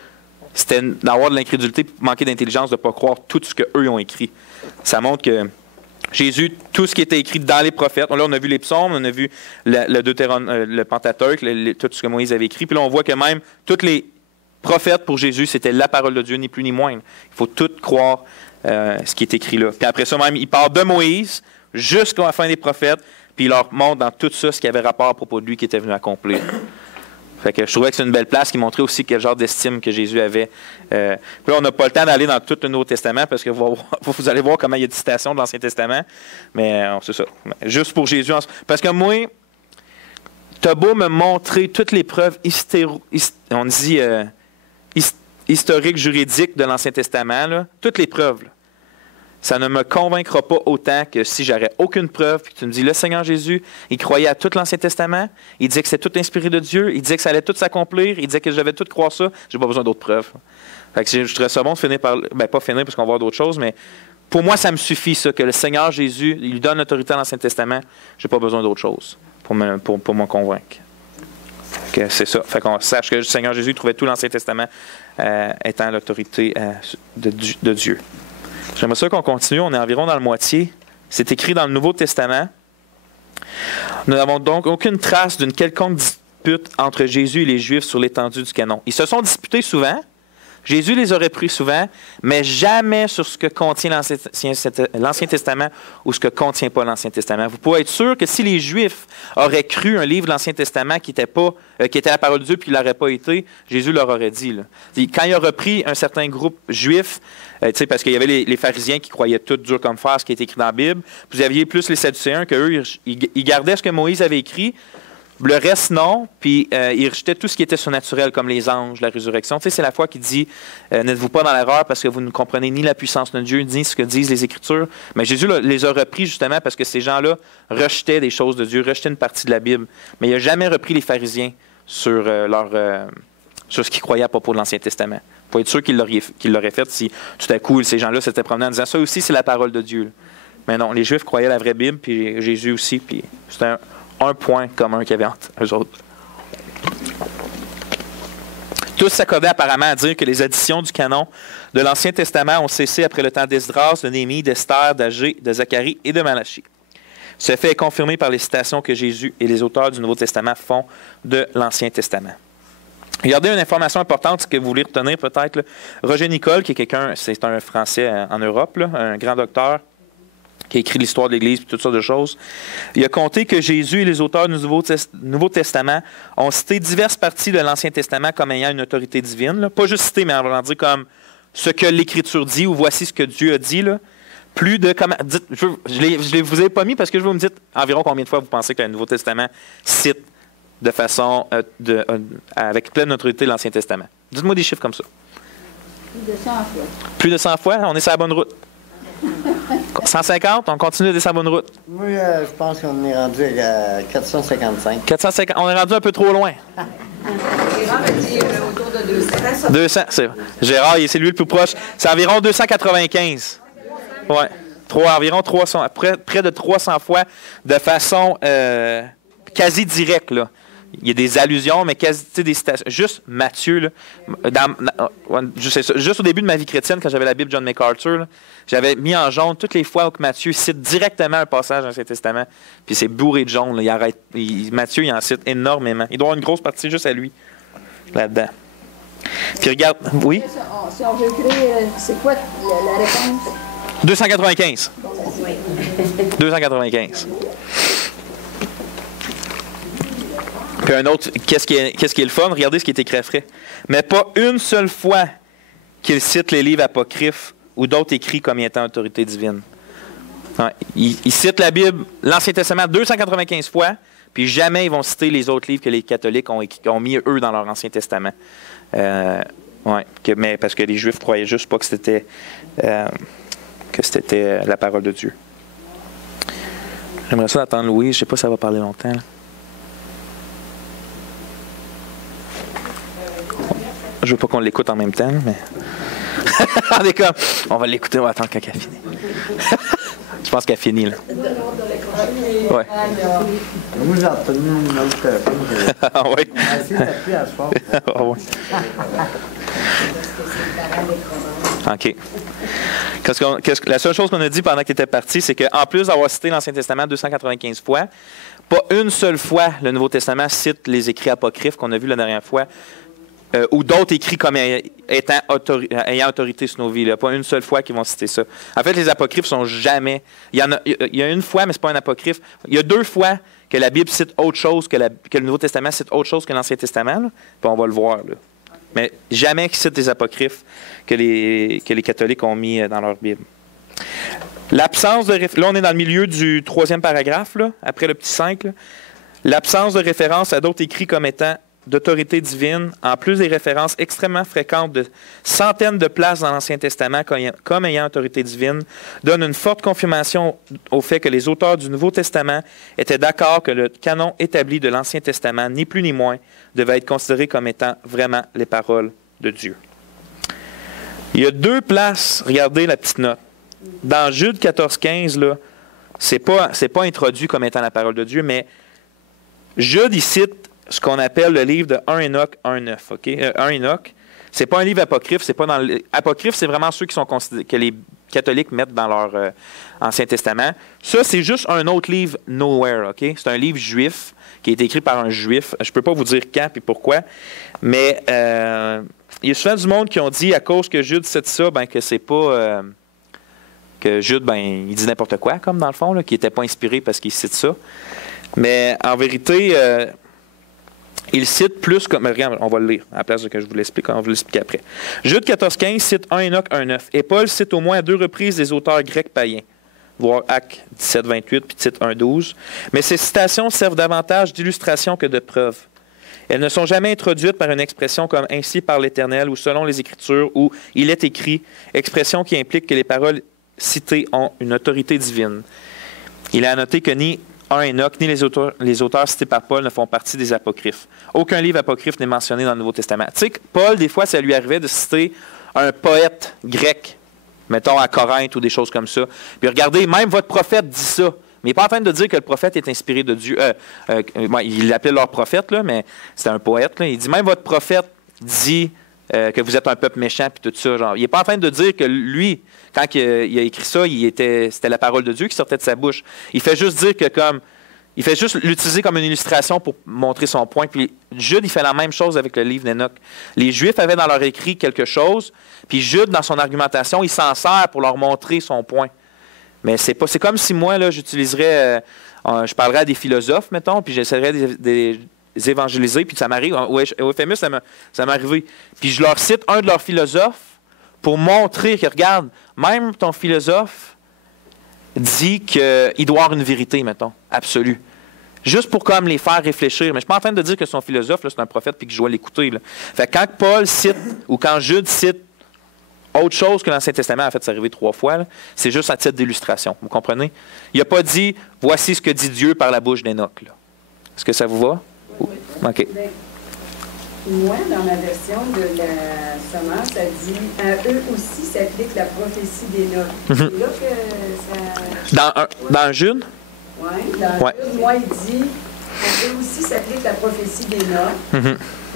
c'était d'avoir de l'incrédulité, manquer d'intelligence, de ne pas croire tout ce qu'eux ont écrit. Ça montre que Jésus, tout ce qui était écrit dans les prophètes, là on a vu les psaumes, on a vu le Pentateuque, tout ce que Moïse avait écrit, puis là on voit que même tous les prophètes pour Jésus, c'était la parole de Dieu, ni plus ni moins. Il faut tout croire ce qui est écrit là. Puis après ça même, il part de Moïse jusqu'à la fin des prophètes, puis il leur montre dans tout ça ce qui avait rapport à propos de lui qui était venu accomplir. Fait que je trouvais que c'est une belle place qui montrait aussi quel genre d'estime que Jésus avait. Puis là, on n'a pas le temps d'aller dans tout le Nouveau Testament parce que vous allez voir comment il y a des citations de l'Ancien Testament. Mais c'est ça. Juste pour Jésus. Parce que moi, t'as beau me montrer toutes les preuves historiques, juridiques de l'Ancien Testament, là, toutes les preuves, là, ça ne me convaincra pas autant que si j'aurais aucune preuve, puis tu me dis, le Seigneur Jésus, il croyait à tout l'Ancien Testament, il disait que c'est tout inspiré de Dieu, il disait que ça allait tout s'accomplir, il disait que je devais tout croire ça, j'ai pas besoin d'autres preuves. Fait que je trouverais ça bon de finir par, pas finir parce qu'on va voir d'autres choses, mais pour moi, ça me suffit ça, que le Seigneur Jésus, il lui donne l'autorité à l'Ancien Testament, j'ai pas besoin d'autre chose pour me convaincre. Que c'est ça. Fait qu'on sache que le Seigneur Jésus trouvait tout l'Ancien Testament étant l'autorité de Dieu. J'aimerais ça qu'on continue. On est environ dans le moitié. C'est écrit dans le Nouveau Testament. Nous n'avons donc aucune trace d'une quelconque dispute entre Jésus et les Juifs sur l'étendue du canon. Ils se sont disputés souvent. Jésus les aurait pris souvent, mais jamais sur ce que contient l'Ancien Testament ou ce que ne contient pas l'Ancien Testament. Vous pouvez être sûr que si les Juifs auraient cru un livre de l'Ancien Testament qui était la parole de Dieu puis qui ne l'aurait pas été, Jésus leur aurait dit. Là. Quand il a repris un certain groupe juif, parce qu'il y avait les pharisiens qui croyaient tout dur comme fer, ce qui est écrit dans la Bible, puis vous aviez plus les Sadducéens qu'eux, ils gardaient ce que Moïse avait écrit. Le reste, non. Puis, il rejetait tout ce qui était surnaturel, comme les anges, la résurrection. Tu sais, c'est la foi qui dit n'êtes-vous pas dans l'erreur parce que vous ne comprenez ni la puissance de Dieu, ni ce que disent les Écritures. Mais Jésus les a repris justement parce que ces gens-là rejetaient des choses de Dieu, rejetaient une partie de la Bible. Mais il n'a jamais repris les pharisiens sur ce qu'ils croyaient à propos de l'Ancien Testament. Il faut être sûr qu'il l'aurait fait si tout à coup, ces gens-là s'étaient promenés en disant ça aussi, c'est la parole de Dieu. Mais non, les Juifs croyaient à la vraie Bible, puis Jésus aussi, puis c'était un point commun qu'il y avait entre eux autres. Tous s'accordaient apparemment à dire que les additions du canon de l'Ancien Testament ont cessé après le temps d'Esdras, de Néhémie, d'Esther, d'Agé, de Zacharie et de Malachie. Ce fait est confirmé par les citations que Jésus et les auteurs du Nouveau Testament font de l'Ancien Testament. Regardez une information importante que vous voulez retenir peut-être. Là. Roger Nicole, qui est c'est un Français en Europe, là, un grand docteur, qui a écrit l'histoire de l'Église et toutes sortes de choses. Il a compté que Jésus et les auteurs du Nouveau Testament ont cité diverses parties de l'Ancien Testament comme ayant une autorité divine. Là. Pas juste cité, mais on va dire comme ce que l'Écriture dit ou voici ce que Dieu a dit. Là. Plus de... je ne vous ai pas mis parce que je vais me dire environ combien de fois vous pensez que le Nouveau Testament cite de façon avec pleine autorité l'Ancien Testament. Dites-moi des chiffres comme ça. Plus de 100 fois. Plus de 100 fois? On est sur la bonne route. 150, on continue de descendre la bonne route. Moi, je pense qu'on est rendu à 455. 450, on est rendu un peu trop loin. Gérard a dit autour de 200. 200, c'est vrai. Gérard, c'est lui le plus proche. C'est environ 295. Ouais. Environ 300, près de 300 fois de façon quasi directe, là. Il y a des allusions, mais quasi, des citations. Juste Matthieu, là, juste au début de ma vie chrétienne, quand j'avais la Bible John MacArthur, là, j'avais mis en jaune toutes les fois où Matthieu cite directement un passage dans l'Ancien Testament. Puis c'est bourré de jaune. Là, Matthieu, il en cite énormément. Il doit avoir une grosse partie juste à lui, là-dedans. Puis regarde, oui? Si on veut créer, c'est quoi la réponse? 295. 295. Puis un autre, qu'est-ce qui est le fun? Regardez ce qui est écrit après. Mais pas une seule fois qu'il cite les livres apocryphes ou d'autres écrits comme y étant autorité divine. Ouais, il cite la Bible, l'Ancien Testament 295 fois, puis jamais ils vont citer les autres livres que les catholiques ont mis eux dans leur Ancien Testament. Mais parce que les Juifs croyaient juste pas que c'était la parole de Dieu. J'aimerais ça attendre Louis, je sais pas si ça va parler longtemps. Là. Je veux pas qu'on l'écoute en même temps, mais. On est comme. On va l'écouter, on va attendre quand elle finit. Je pense qu'elle finit, là. Ouais. Moi, j'ai retenu une autre téléphone. Ah oui. On va essayer d'appuyer à ce soir. Ah oui. OK. La seule chose qu'on a dit pendant que tu étais parti, c'est qu'en plus d'avoir cité l'Ancien Testament 295 fois, pas une seule fois le Nouveau Testament cite les écrits apocryphes qu'on a vus la dernière fois, ou d'autres écrits comme ayant autorité sur nos vies. Là. Pas une seule fois qu'ils vont citer ça. En fait, les apocryphes sont jamais... Il y a une fois, mais ce n'est pas un apocryphe. Il y a 2 fois que la Bible cite autre chose, que le Nouveau Testament cite autre chose que l'Ancien Testament. Là. Puis on va le voir. Là. Mais jamais qu'ils citent des apocryphes que les catholiques ont mis dans leur Bible. L'absence de... Là, on est dans le milieu du 3e paragraphe, là, après le petit 5. Là. L'absence de référence à d'autres écrits comme étant d'autorité divine, en plus des références extrêmement fréquentes de centaines de places dans l'Ancien Testament comme ayant autorité divine, donne une forte confirmation au fait que les auteurs du Nouveau Testament étaient d'accord que le canon établi de l'Ancien Testament, ni plus ni moins, devait être considéré comme étant vraiment les paroles de Dieu. Il y a 2 places, regardez la petite note. Dans Jude 14-15, là, c'est pas introduit comme étant la parole de Dieu, mais Jude, il cite ce qu'on appelle le livre de 1 Enoch 1.9. Okay? 1 Enoch, c'est pas un livre apocryphe, c'est pas dans apocryphe, c'est vraiment ceux qui sont que les catholiques mettent dans leur Ancien Testament. Ça, c'est juste un autre livre nowhere. Okay? C'est un livre juif qui a été écrit par un juif. Je peux pas vous dire quand et pourquoi, mais il y a souvent du monde qui ont dit à cause que Jude cite ça, ben que c'est pas que Jude, ben il dit n'importe quoi, comme dans le fond, là, qui n'était pas inspiré parce qu'il cite ça. Mais en vérité, il cite plus comme... Regarde, on va le lire à la place de que je vous l'explique, on va vous l'expliquer après. Jude 14-15 cite 1 Enoch 1.9. Et Paul cite au moins à 2 reprises des auteurs grecs païens, voire Actes 17-28 puis Tite 1.12. Mais ces citations servent davantage d'illustration que de preuve. Elles ne sont jamais introduites par une expression comme « ainsi par l'Éternel » ou « selon les Écritures » ou « il est écrit », expression qui implique que les paroles citées ont une autorité divine. Il est à noter que ni 1 Enoch, ni les auteurs cités par Paul ne font partie des apocryphes. Aucun livre apocryphe n'est mentionné dans le Nouveau Testament. Tu sais que Paul, des fois, ça lui arrivait de citer un poète grec, mettons à Corinthe ou des choses comme ça. Puis regardez, même votre prophète dit ça. Mais il n'est pas en train de dire que le prophète est inspiré de Dieu. Il l'appelait leur prophète, là, mais c'était un poète. Là. Il dit, même votre prophète dit que vous êtes un peuple méchant, puis tout ça. Genre. Il n'est pas en train de dire que lui, quand il a écrit ça, c'était la parole de Dieu qui sortait de sa bouche. Il fait juste dire que il fait juste l'utiliser comme une illustration pour montrer son point. Puis Jude, il fait la même chose avec le livre d'Enoch. Les Juifs avaient dans leur écrit quelque chose, puis Jude, dans son argumentation, il s'en sert pour leur montrer son point. Mais c'est comme si moi, là, je parlerais à des philosophes, mettons, puis j'essaierais de les évangéliser, puis ça m'arrive. Au FMU, ça m'est arrivé. Puis je leur cite un de leurs philosophes pour montrer que, regarde, même ton philosophe dit qu'il doit avoir une vérité, mettons, absolue. Juste pour comme les faire réfléchir. Mais je ne suis pas en train de dire que son philosophe, là, c'est un prophète puis que je dois l'écouter. Là. Fait que quand Paul cite, ou quand Jude cite autre chose que l'Ancien Testament, en fait, c'est arrivé 3 fois, là, c'est juste à titre d'illustration. Vous comprenez? Il n'a pas dit « Voici ce que dit Dieu par la bouche d'Enoch. » Est-ce que ça vous va? Oui. OK. Moi, dans ma version de la semence, ça dit à eux aussi s'applique la prophétie d'Enoch. C'est là que ça. Dans Jude? Oui, dans Ouais. Jude, moi, il dit à eux aussi s'applique la prophétie d'Enoch,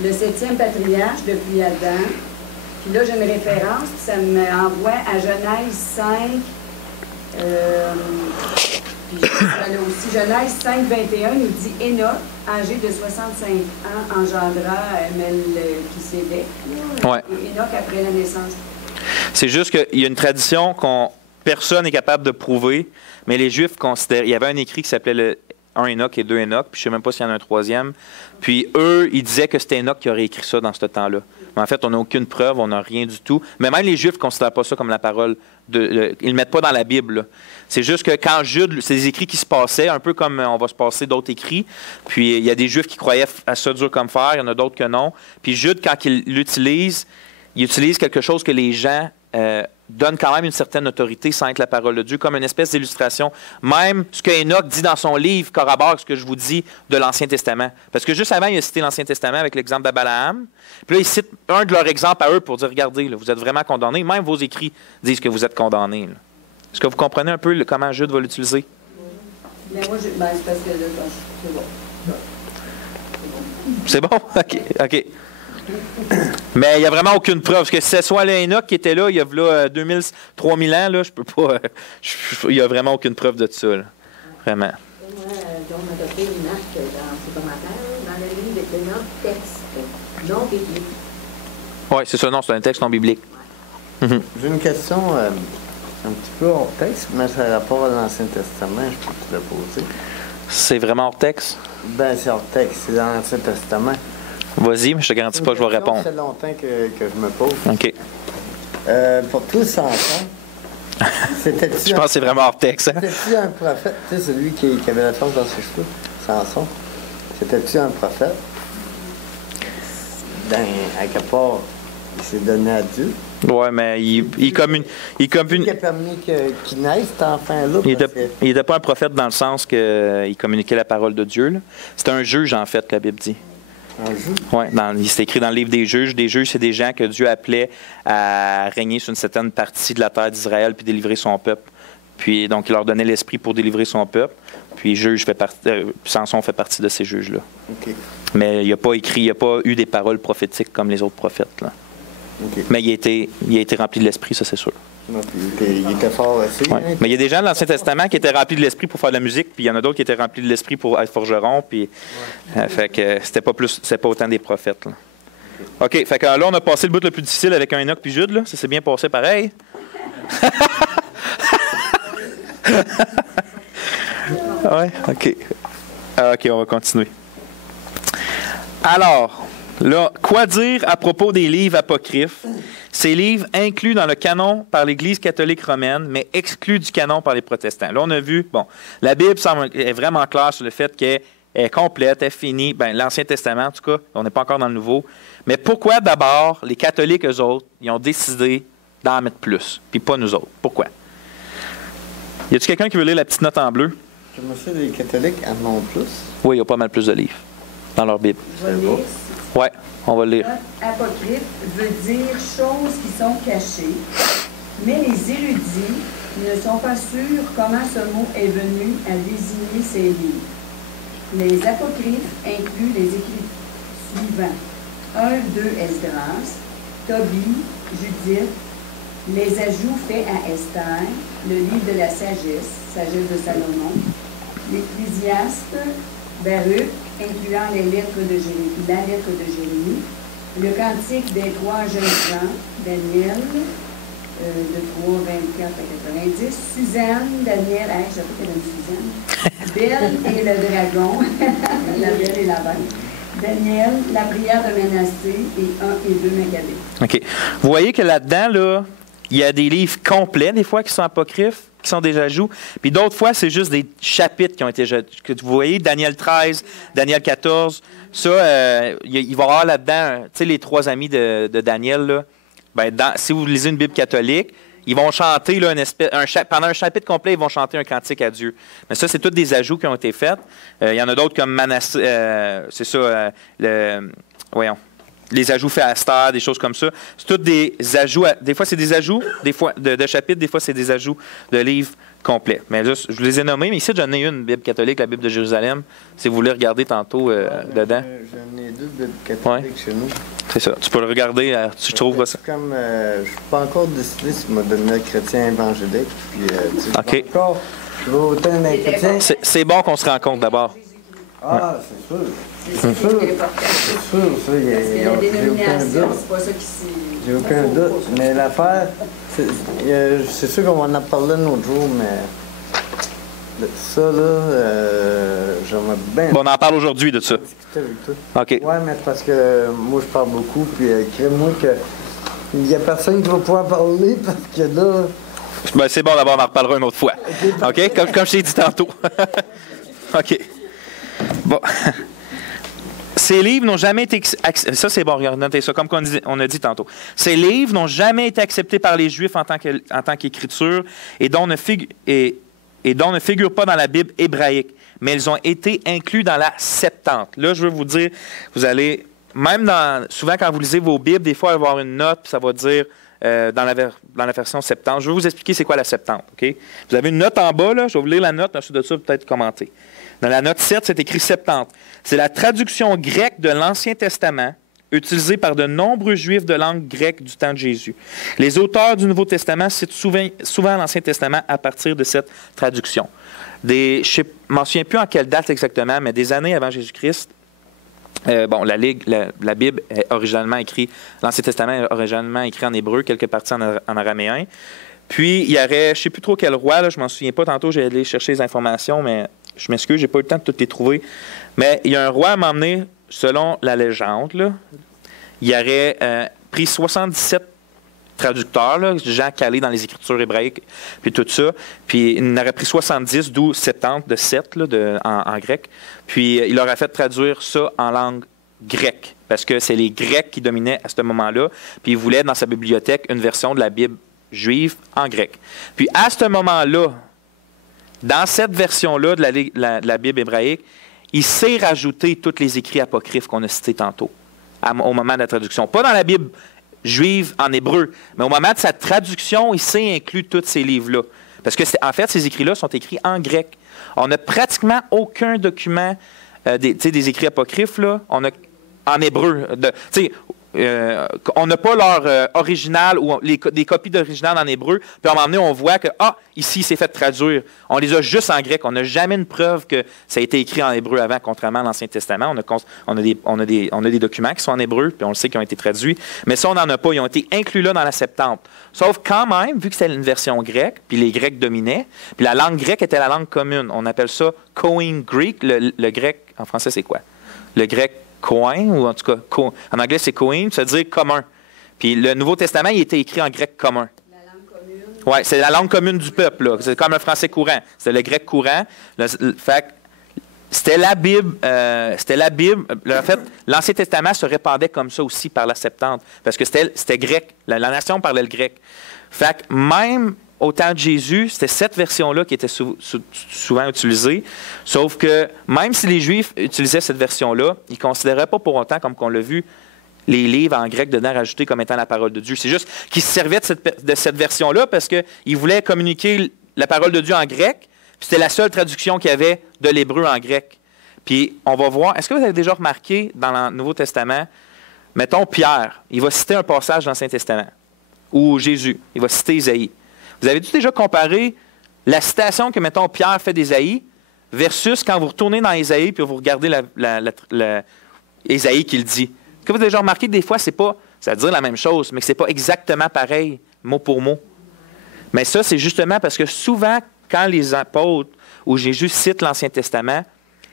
le 7e patriarche depuis Adam. Puis là, j'ai une référence, puis ça m'envoie à Genèse 5. Puis là aussi, Genèse 5, 21 nous dit Enoch, âgé de 65 ans, engendra Melchisédek. Ouais. Et Enoch après la naissance. C'est juste qu'il y a une tradition qu'on personne n'est capable de prouver, mais les Juifs considèrent. Il y avait un écrit qui s'appelait un Enoch et deux Enoch, puis je ne sais même pas s'il y en a un troisième. Puis eux, ils disaient que c'était Enoch qui aurait écrit ça dans ce temps-là. Mais en fait, on n'a aucune preuve, on n'a rien du tout. Mais même les Juifs ne considèrent pas ça comme la parole. Ils ne le mettent pas dans la Bible. Là. C'est juste que quand Jude, c'est des écrits qui se passaient, un peu comme on va se passer d'autres écrits. Puis il y a des Juifs qui croyaient à ça dur comme fer, il y en a d'autres que non. Puis Jude, quand il l'utilise, il utilise quelque chose que les gens donnent quand même une certaine autorité sans être la parole de Dieu, comme une espèce d'illustration. Même ce que Enoch dit dans son livre corrobore ce que je vous dis de l'Ancien Testament. Parce que juste avant, il a cité l'Ancien Testament avec l'exemple d'Abraham. Puis là, il cite un de leurs exemples à eux pour dire, regardez, là, vous êtes vraiment condamnés. Même vos écrits disent que vous êtes condamnés. Là. Est-ce que vous comprenez un peu comment Jude va l'utiliser? Mais moi, c'est parce que là, c'est bon. C'est bon? OK. Mais il n'y a vraiment aucune preuve. Parce que si ce soit l'Enoch qui était là, il y a là, 2000, 3000 ans, là, je peux pas. Il n'y a vraiment aucune preuve de ça. Là. Vraiment. Moi, on a adopté une marque dans ses commentaires, dans le livre de notre texte non biblique. Oui, c'est ça, non, c'est un texte non biblique. J'ai une question un petit peu hors texte, mais ça a rapport à l'Ancien Testament, je peux te la poser. C'est vraiment hors texte? Ben, c'est hors texte, c'est dans l'Ancien Testament. Vas-y, mais je te garantis pas que je vais répondre. Ça fait longtemps que je me pose. OK. Pour tous Samson, c'était-tu Je pense que c'est vraiment hors texte. Hein? c'était-tu un prophète? Tu sais, celui qui avait la force dans ses cheveux, Samson. C'était-tu un prophète? À quelque part, il s'est donné à Dieu. Oui, mais il communique. Qui a permis qu'il naisse, cet enfant-là? Il n'était pas un prophète dans le sens qu'il communiquait la parole de Dieu. Là. C'était un juge, en fait, que la Bible dit. Un juge? Oui, c'est écrit dans le livre des juges. Des juges, c'est des gens que Dieu appelait à régner sur une certaine partie de la terre d'Israël puis délivrer son peuple. Puis, donc, il leur donnait l'esprit pour délivrer son peuple. Puis, Samson fait partie de ces juges-là. OK. Mais il n'y a pas eu des paroles prophétiques comme les autres prophètes. Là. OK. Mais il a été rempli de l'esprit, ça, c'est sûr. Il était fort aussi. Ouais. Hein? Mais il y a des gens dans l'Ancien Testament qui étaient remplis de l'esprit pour faire de la musique, puis il y en a d'autres qui étaient remplis de l'esprit pour être forgerons, puis fait que c'était pas autant des prophètes. Là. OK, fait que là, on a passé le bout le plus difficile avec un Enoch puis Jude, là. Ça s'est bien passé pareil. Ouais, OK. OK, on va continuer. Alors, là, quoi dire à propos des livres apocryphes? Ces livres inclus dans le canon par l'Église catholique romaine, mais exclus du canon par les protestants. Là, on a vu, la Bible est vraiment claire sur le fait qu'elle est complète, elle est finie. Ben, l'Ancien Testament, en tout cas, on n'est pas encore dans le Nouveau. Mais pourquoi d'abord les catholiques, eux autres, ils ont décidé d'en mettre plus, puis pas nous autres? Pourquoi? Y a-t-il quelqu'un qui veut lire la petite note en bleu? Comment ça, les catholiques en ont plus? Oui, il y a pas mal plus de livres dans leur Bible. Je vais lire. Oui, on va le lire. Apocryphe veut dire choses qui sont cachées, mais les érudits ne sont pas sûrs comment ce mot est venu à désigner ces livres. Les apocryphes incluent les écrits suivants: 1, 2 Esdras, Tobie, Judith, les ajouts faits à Esther, le livre de la sagesse, sagesse de Salomon, l'Ecclésiaste, Baruch, incluant la lettre de Jérémie, le cantique des 3 jeunes gens, Daniel, de 3, 24 à 90, Suzanne, Daniel, je sais pas qu'elle aime Suzanne, Belle et le dragon, la Belle et la Bête, Daniel, la prière de Manassé et 1 et 2 Maccabées. OK. Vous voyez que là-dedans, là, il y a des livres complets, des fois, qui sont apocryphes, qui sont des ajouts. Puis d'autres fois, c'est juste des chapitres qui ont été que vous voyez, Daniel 13, Daniel 14. Ça, il va y avoir là-dedans, tu sais, les 3 amis de Daniel, là, si vous lisez une Bible catholique, ils vont chanter, là, pendant un chapitre complet, ils vont chanter un cantique à Dieu. Mais ça, c'est tous des ajouts qui ont été faits. Il y en a d'autres comme Manassé, c'est ça, voyons. les ajouts faits à Esther, des choses comme ça. C'est tous des ajouts. Des fois, c'est des ajouts des fois, de chapitres, des fois, c'est des ajouts de livres complets. Mais là, je vous les ai nommés, mais ici, j'en ai une Bible catholique, la Bible de Jérusalem. Si vous voulez regarder tantôt dedans. J'en ai 2 Bibles catholiques chez nous. C'est ça. Tu peux le regarder, tu trouves ça. Comme je ne suis pas encore décidé si je vais devenir chrétien évangélique. Puis, OK. Encore, je vais autant d'un chrétien. C'est bon qu'on se rencontre d'abord. Ah, c'est sûr. C'est sûr. C'est sûr, ça, Parce que la j'ai aucun dénomination, doute. c'est pas ça qui s'y... J'ai aucun doute. Mais l'affaire, c'est sûr qu'on va en parler un autre jour, mais ça, là, j'aimerais bien Bon, on en parle aujourd'hui de ça. discuter avec toi. OK. Ouais, mais c'est parce que moi, je parle beaucoup, puis crée-moi que il n'y a personne qui va pouvoir parler, parce que là... Ben, c'est bon d'abord, on en reparlera une autre fois. OK? Comme je t'ai dit tantôt. OK. Bon. Ces livres n'ont jamais été acceptés. Ça, c'est bon, notez ça, comme on a dit tantôt. Ces livres n'ont jamais été acceptés par les Juifs en tant qu'écriture et dont ne figurent pas dans la Bible hébraïque, mais ils ont été inclus dans la Septante. Là, je veux vous dire, vous allez, même souvent quand vous lisez vos Bibles, des fois, il va y avoir une note, puis ça va dire dans la version Septante. Je vais vous expliquer c'est quoi la Septante. OK? Vous avez une note en bas, là, je vais vous lire la note, ensuite de ça, peut-être commenter. Dans la note 7, c'est écrit Septante. C'est la traduction grecque de l'Ancien Testament utilisée par de nombreux Juifs de langue grecque du temps de Jésus. Les auteurs du Nouveau Testament citent souvent l'Ancien Testament à partir de cette traduction. Je ne m'en souviens plus en quelle date exactement, mais des années avant Jésus-Christ, la Bible est originalement écrite, l'Ancien Testament est originalement écrit en hébreu, quelques parties en araméen. Puis, il y aurait, je ne sais plus trop quel roi, là, je ne m'en souviens pas, tantôt j'ai allé chercher les informations, mais je m'excuse, je n'ai pas eu le temps de toutes les trouver. Mais il y a un roi à m'emmener, selon la légende, là, il aurait pris 77 traducteurs, là, gens calés dans les écritures hébraïques, puis tout ça. Puis il en aurait pris 70, d'où 70 de 7 là, en grec. Puis il leur a fait traduire ça en langue grecque, parce que c'est les Grecs qui dominaient à ce moment-là. Puis il voulait dans sa bibliothèque une version de la Bible juive en grec. Puis à ce moment-là, dans cette version-là de la Bible hébraïque, il s'est rajouté tous les écrits apocryphes qu'on a cités tantôt, au moment de la traduction. Pas dans la Bible juive en hébreu, mais au moment de sa traduction, il s'est inclus tous ces livres-là. Parce que, en fait, ces écrits-là sont écrits en grec. On n'a pratiquement aucun document des écrits apocryphes là, en hébreu. On n'a pas leur original ou des copies d'original en hébreu. Puis à un moment donné, on voit que, ici, c'est fait traduire. On les a juste en grec. On n'a jamais une preuve que ça a été écrit en hébreu avant, contrairement à l'Ancien Testament. On a des documents qui sont en hébreu, puis on le sait qu'ils ont été traduits. Mais ça, on n'en a pas. Ils ont été inclus là dans la Septante. Sauf quand même, vu que c'était une version grecque, puis les Grecs dominaient, puis la langue grecque était la langue commune. On appelle ça Koine Greek. Le grec, en français, c'est quoi? Le grec Koine, ou en tout cas, en anglais, c'est Koine, ça veut dire commun. Puis le Nouveau Testament, il était écrit en grec commun. La langue commune. Oui, c'est la langue commune du peuple. Là. C'est comme le français courant. C'est le grec courant. Fait c'était la Bible. En fait, l'Ancien Testament se répandait comme ça aussi par la Septante. Parce que c'était grec. La nation parlait le grec. Fait que même au temps de Jésus, c'était cette version-là qui était souvent utilisée. Sauf que même si les Juifs utilisaient cette version-là, ils ne considéraient pas pour autant, comme qu'on l'a vu, les livres en grec dedans rajoutés comme étant la parole de Dieu. C'est juste qu'ils se servaient de cette version-là parce qu'ils voulaient communiquer la parole de Dieu en grec. C'était la seule traduction qu'il y avait de l'hébreu en grec. Puis on va voir, est-ce que vous avez déjà remarqué dans le Nouveau Testament, mettons Pierre, il va citer un passage dans l'Ancien Testament, ou Jésus, il va citer Isaïe. Vous avez-tu déjà comparé la citation que, mettons, Pierre fait d'Ésaïe versus quand vous retournez dans Ésaïe puis vous regardez Ésaïe qu'il dit? Est-ce que vous avez déjà remarqué que des fois, c'est pas, ça veut dire la même chose, mais que ce n'est pas exactement pareil, mot pour mot? Mais ça, c'est justement parce que souvent, quand les apôtres ou Jésus cite l'Ancien Testament,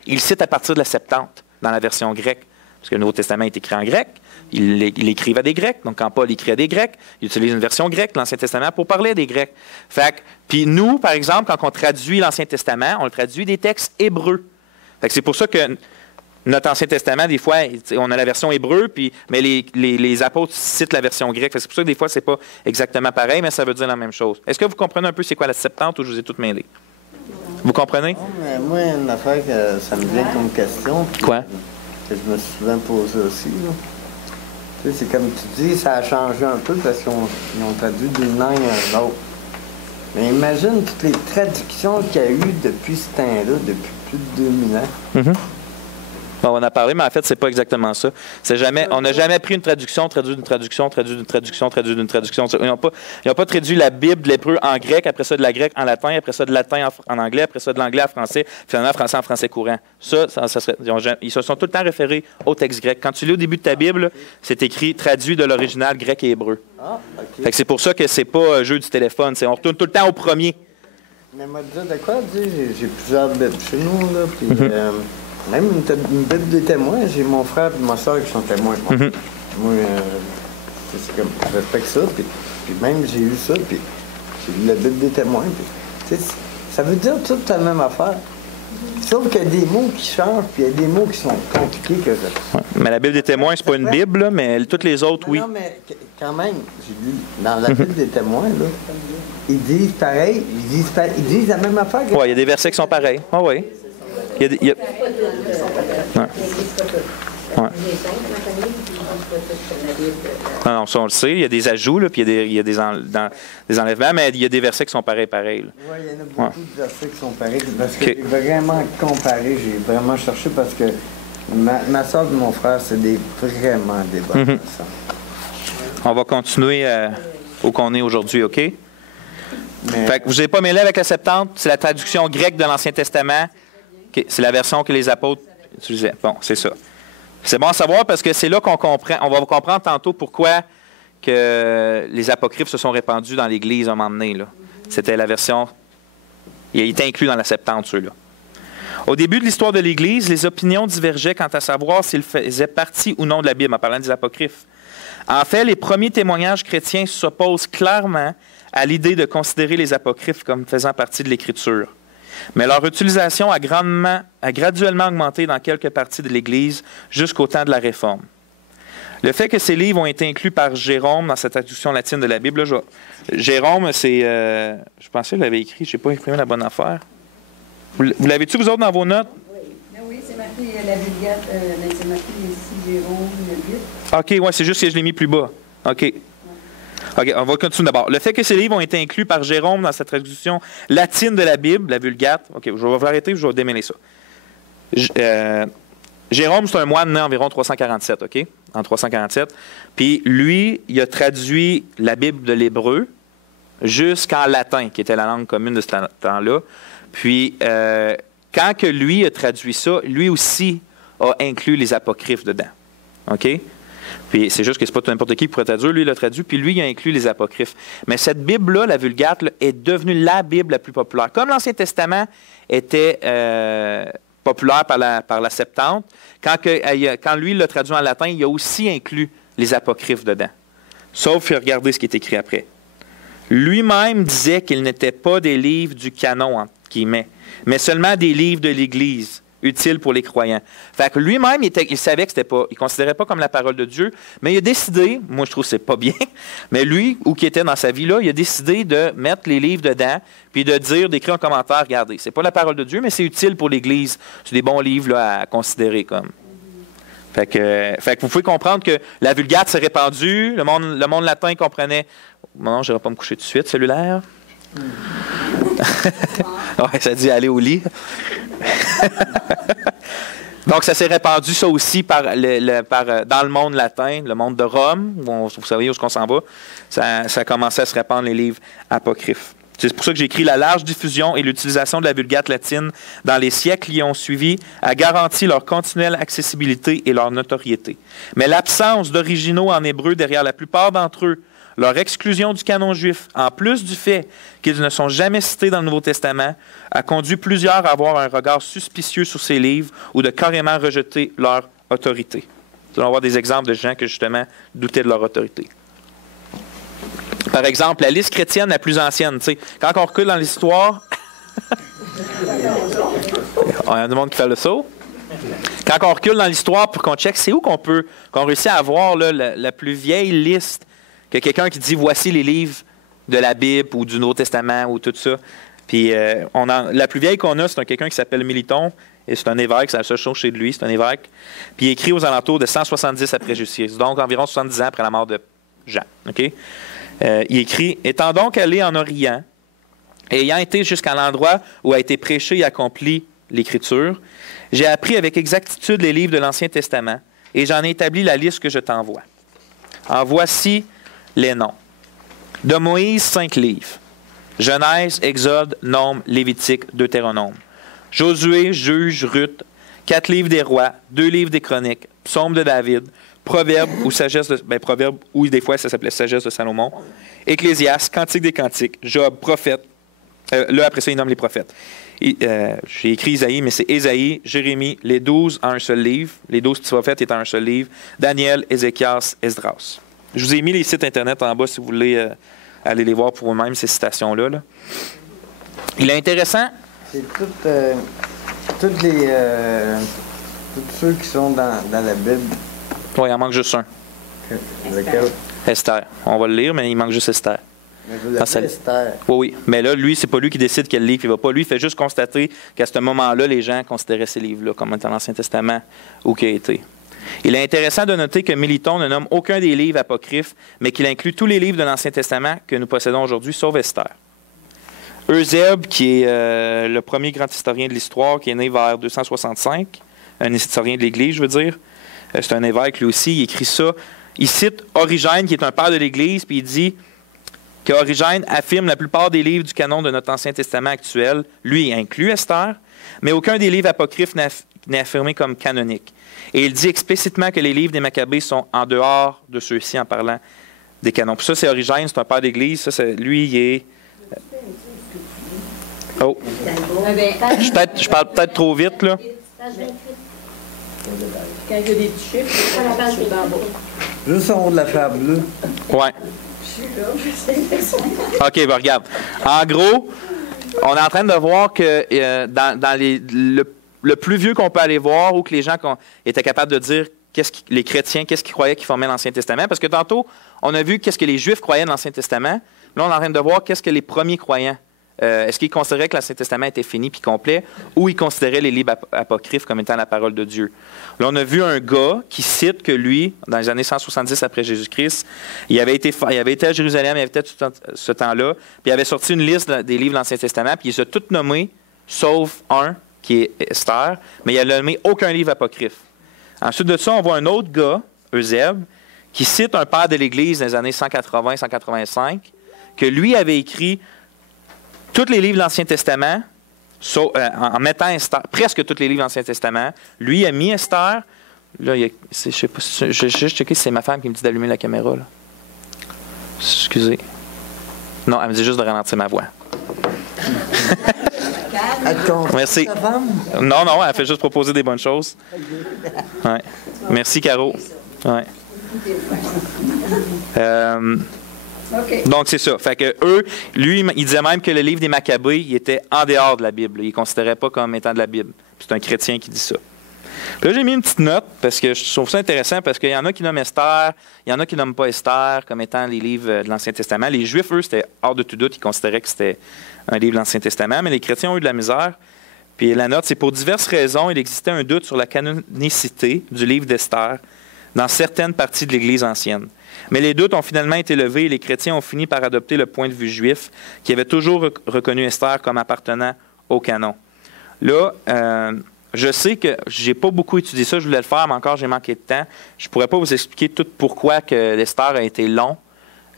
il cite à partir de la Septante, dans la version grecque. Parce que le Nouveau Testament est écrit en grec. Il écrivait des Grecs. Donc, quand Paul écrit à des Grecs, il utilise une version grecque, l'Ancien Testament, pour parler des Grecs. Puis nous, par exemple, quand on traduit l'Ancien Testament, on le traduit des textes hébreux. C'est pour ça que notre Ancien Testament, des fois, on a la version hébreu, mais les apôtres citent la version grecque. C'est pour ça que des fois, c'est pas exactement pareil, mais ça veut dire la même chose. Est-ce que vous comprenez un peu c'est quoi la Septante ou je vous ai tout mêlé? Vous comprenez? Non, mais moi, une affaire que ça me vient comme question. Quoi? Que je me suis souvent posé aussi. Là. Tu sais, c'est comme tu dis, ça a changé un peu parce qu'ils ont traduit d'une langue à l'autre. Mais imagine toutes les traductions qu'il y a eu depuis ce temps-là, depuis plus de 2000 ans. Bon, on en a parlé, mais en fait, c'est pas exactement ça. On n'a jamais pris une traduction, traduit d'une traduction, traduit d'une traduction, traduit d'une traduction. Ils n'ont pas traduit la Bible de l'hébreu en grec, après ça de la grecque en latin, après ça de latin en anglais, après ça de l'anglais en français, finalement français en français courant. Ça serait, ils se sont tout le temps référés au texte grec. Quand tu lis au début de ta Bible, c'est écrit traduit de l'original grec et hébreu. Ah, OK. Fait que c'est pour ça que c'est pas un jeu du téléphone. On retourne tout le temps au premier. Mais moi, dire de quoi, j'ai plusieurs Bibles chez nous, là, puis même une Bible des témoins, j'ai mon frère et ma soeur qui sont témoins. Moi, c'est comme, je respecte ça, puis même j'ai eu ça, puis j'ai lu la Bible des témoins, puis, ça veut dire toute la même affaire. Sauf qu'il y a des mots qui changent, puis il y a des mots qui sont compliqués que ça. Ouais. Mais la Bible des témoins, c'est pas une Bible, là, mais toutes les autres, oui. Non, mais quand même, j'ai lu dans la Bible des témoins, là, ils disent pareil, ils disent la même affaire. Oui, il y a des versets qui sont pareils. Ah oui. Il y a... Non, ça, on le sait. Il y a des ajouts, là, puis il y a des enlèvements, mais il y a des versets qui sont pareils. Oui, il y en a beaucoup de versets qui sont pareils. Parce que j'ai vraiment comparé, j'ai vraiment cherché parce que ma soeur et mon frère, c'est vraiment des bonnes personnes. On va continuer où qu'on est aujourd'hui, OK? Fait que vous n'avez pas mêlé avec la Septante, c'est la traduction grecque de l'Ancien Testament. C'est la version que les apôtres utilisaient. Bon, c'est ça. C'est bon à savoir parce que c'est là qu'on comprend. On va comprendre tantôt pourquoi que les apocryphes se sont répandus dans l'Église à un moment donné. Là. C'était la version... Il était inclus dans la Septante, ceux-là. Au début de l'histoire de l'Église, les opinions divergeaient quant à savoir s'ils faisaient partie ou non de la Bible, en parlant des apocryphes. En fait, les premiers témoignages chrétiens s'opposent clairement à l'idée de considérer les apocryphes comme faisant partie de l'Écriture. Mais leur utilisation a graduellement augmenté dans quelques parties de l'Église jusqu'au temps de la Réforme. Le fait que ces livres ont été inclus par Jérôme dans sa traduction latine de la Bible, là, Jérôme, c'est... je pensais que je l'avais écrit, je n'ai pas imprimé la bonne affaire. Vous l'avez-tu, vous autres, dans vos notes? Oui, c'est marqué la Vulgate, c'est marqué ici Jérôme, le 8. OK, ouais, c'est juste que je l'ai mis plus bas. OK. OK, on va continuer d'abord. Le fait que ces livres ont été inclus par Jérôme dans sa traduction latine de la Bible, la Vulgate, OK, je vais vous arrêter, je vais démêler ça. Jérôme, c'est un moine né environ 347, OK? En 347. Puis lui, il a traduit la Bible de l'hébreu jusqu'en latin, qui était la langue commune de ce temps-là. Puis, quand que lui a traduit ça, lui aussi a inclus les apocryphes dedans. OK? Puis c'est juste que c'est pas n'importe qui pourrait traduire. Lui, il l'a traduit, puis lui, il a inclus les apocryphes. Mais cette Bible-là, la Vulgate, là, est devenue la Bible la plus populaire. Comme l'Ancien Testament était populaire par la Septante, quand lui, il l'a traduit en latin, il a aussi inclus les apocryphes dedans. Sauf, regardez ce qui est écrit après. Lui-même disait qu'ils n'étaient pas des livres du canon, entre guillemets, mais seulement des livres de l'Église, utiles pour les croyants. Fait que lui-même, il savait que c'était pas, il ne considérait pas comme la parole de Dieu, mais il a décidé, moi je trouve que c'est pas bien, mais lui, où qu'il était dans sa vie là, il a décidé de mettre les livres dedans, puis de dire, d'écrire un commentaire, regardez, c'est pas la parole de Dieu, mais c'est utile pour l'Église. C'est des bons livres là, à considérer comme. Fait que vous pouvez comprendre que la Vulgate s'est répandue, le monde latin comprenait. Non, je n'irai pas me coucher tout de suite, cellulaire. Ouais, ça dit aller au lit. Donc, ça s'est répandu, ça aussi, dans le monde latin, le monde de Rome, où vous savez où on s'en va. Ça a commencé à se répandre, les livres apocryphes. C'est pour ça que j'ai écrit la large diffusion et l'utilisation de la Vulgate latine dans les siècles qui ont suivi a garanti leur continuelle accessibilité et leur notoriété. Mais l'absence d'originaux en hébreu derrière la plupart d'entre eux, leur exclusion du canon juif, en plus du fait qu'ils ne sont jamais cités dans le Nouveau Testament, a conduit plusieurs à avoir un regard suspicieux sur ces livres ou de carrément rejeter leur autorité. Nous allons avoir des exemples de gens qui, justement, doutaient de leur autorité. Par exemple, la liste chrétienne la plus ancienne. Quand on recule dans l'histoire... Il y a du monde qui fait le saut. Quand on recule dans l'histoire pour qu'on check, c'est où qu'on réussit à avoir là, la plus vieille liste que quelqu'un qui dit voici les livres de la Bible ou du Nouveau Testament ou tout ça. Puis la plus vieille qu'on a, c'est quelqu'un qui s'appelle Militon. Et c'est un évêque, c'est la seule chose chez lui, c'est un évêque. Puis il écrit aux alentours de 170 après Jésus-Christ, donc environ 70 ans après la mort de Jean. Okay? Il écrit « Étant donc allé en Orient, et ayant été jusqu'à l'endroit où a été prêché et accompli l'Écriture, j'ai appris avec exactitude les livres de l'Ancien Testament, et j'en ai établi la liste que je t'envoie. En voici les noms. De Moïse, 5 livres. Genèse, Exode, Nombre, Lévitique, Deutéronome. Josué, Juge, Ruth, 4 livres des rois, 2 livres des chroniques, Psaume de David, Proverbes ou sagesse de, Proverbes, ou des fois ça s'appelait Sagesse de Salomon, Ecclésiaste, Cantique des Cantiques, Job, Prophète. Là, après ça, il nomme les prophètes. J'ai écrit Isaïe, mais c'est Ésaïe, Jérémie, les 12 en un seul livre, les 12 petits prophètes étant un seul livre, Daniel, Ézéchias, Esdras. Je vous ai mis les sites Internet en bas si vous voulez aller les voir pour vous-même, ces citations-là. Là. Il est intéressant. C'est tous ceux qui sont dans la Bible. Oui, il en manque juste un. Lequel? Esther. On va le lire, mais il manque juste Esther. Mais je l'appelle Esther. Oui. Mais là, lui, c'est pas lui qui décide quel livre il va pas. Lui, il fait juste constater qu'à ce moment-là, les gens considéraient ces livres-là comme étant l'Ancien Testament ou qui a été. Il est intéressant de noter que Méliton ne nomme aucun des livres apocryphes, mais qu'il inclut tous les livres de l'Ancien Testament que nous possédons aujourd'hui, sauf Esther. Eusèbe, qui est le premier grand historien de l'histoire, qui est né vers 265, un historien de l'Église, je veux dire. C'est un évêque, lui aussi, il écrit ça. Il cite Origène, qui est un père de l'Église, puis il dit que Origène affirme la plupart des livres du canon de notre Ancien Testament actuel. Lui, il inclut Esther, mais aucun des livres apocryphes n'est affirmé comme canonique. Et il dit explicitement que les livres des Maccabées sont en dehors de ceux-ci en parlant des canons. Puis ça, c'est Origène, c'est un père d'Église. Ça, lui, il est... Oh! Je parle peut-être trop vite, là. Quand il y a des petits chiffres, c'est en bas. Juste en haut de la fable bleue. Ouais. OK, ben regarde. En gros, on est en train de voir que dans le plus vieux qu'on peut aller voir, ou que les gens étaient capables de dire les chrétiens, qu'est-ce qu'ils croyaient qui formaient l'Ancien Testament. Parce que tantôt, on a vu qu'est-ce que les Juifs croyaient de l'Ancien Testament. Là, on est en train de voir qu'est-ce que les premiers croyants. Est-ce qu'ils considéraient que l'Ancien Testament était fini puis complet, ou ils considéraient les livres apocryphes comme étant la parole de Dieu? Là, on a vu un gars qui cite que lui, dans les années 170 après Jésus-Christ, il avait été à Jérusalem, il avait été tout ce temps-là, puis il avait sorti une liste des livres de l'Ancien Testament, puis il les a tous nommés, sauf un, qui est Esther, mais il n'a nommé aucun livre apocryphe. Ensuite de ça, on voit un autre gars, Eusèbe, qui cite un père de l'Église dans les années 180-185, que lui avait écrit tous les livres de l'Ancien Testament, en mettant Esther, presque tous les livres de l'Ancien Testament. Lui a mis Esther. Là, je sais pas, je vais juste checker si c'est ma femme qui me dit d'allumer la caméra. Là. Excusez. Non, elle me dit juste de ralentir ma voix. Merci. Non, elle fait juste proposer des bonnes choses. Ouais. Merci, Caro. Ouais. Okay. Donc, c'est ça. Fait que eux, lui, il disait même que le livre des Maccabées, il était en dehors de la Bible. Il ne considérait pas comme étant de la Bible. C'est un chrétien qui dit ça. Puis là, j'ai mis une petite note parce que je trouve ça intéressant parce qu'il y en a qui nomment Esther, il y en a qui nomment pas Esther comme étant les livres de l'Ancien Testament. Les Juifs, eux, c'était hors de tout doute. Ils considéraient que c'était un livre de l'Ancien Testament, mais les chrétiens ont eu de la misère. Puis la note, c'est pour diverses raisons, il existait un doute sur la canonicité du livre d'Esther dans certaines parties de l'Église ancienne. Mais les doutes ont finalement été levés et les chrétiens ont fini par adopter le point de vue juif qui avait toujours reconnu Esther comme appartenant au canon. Là, je sais que je n'ai pas beaucoup étudié ça, je voulais le faire, mais encore j'ai manqué de temps. Je ne pourrais pas vous expliquer tout pourquoi que l'Esther a été long.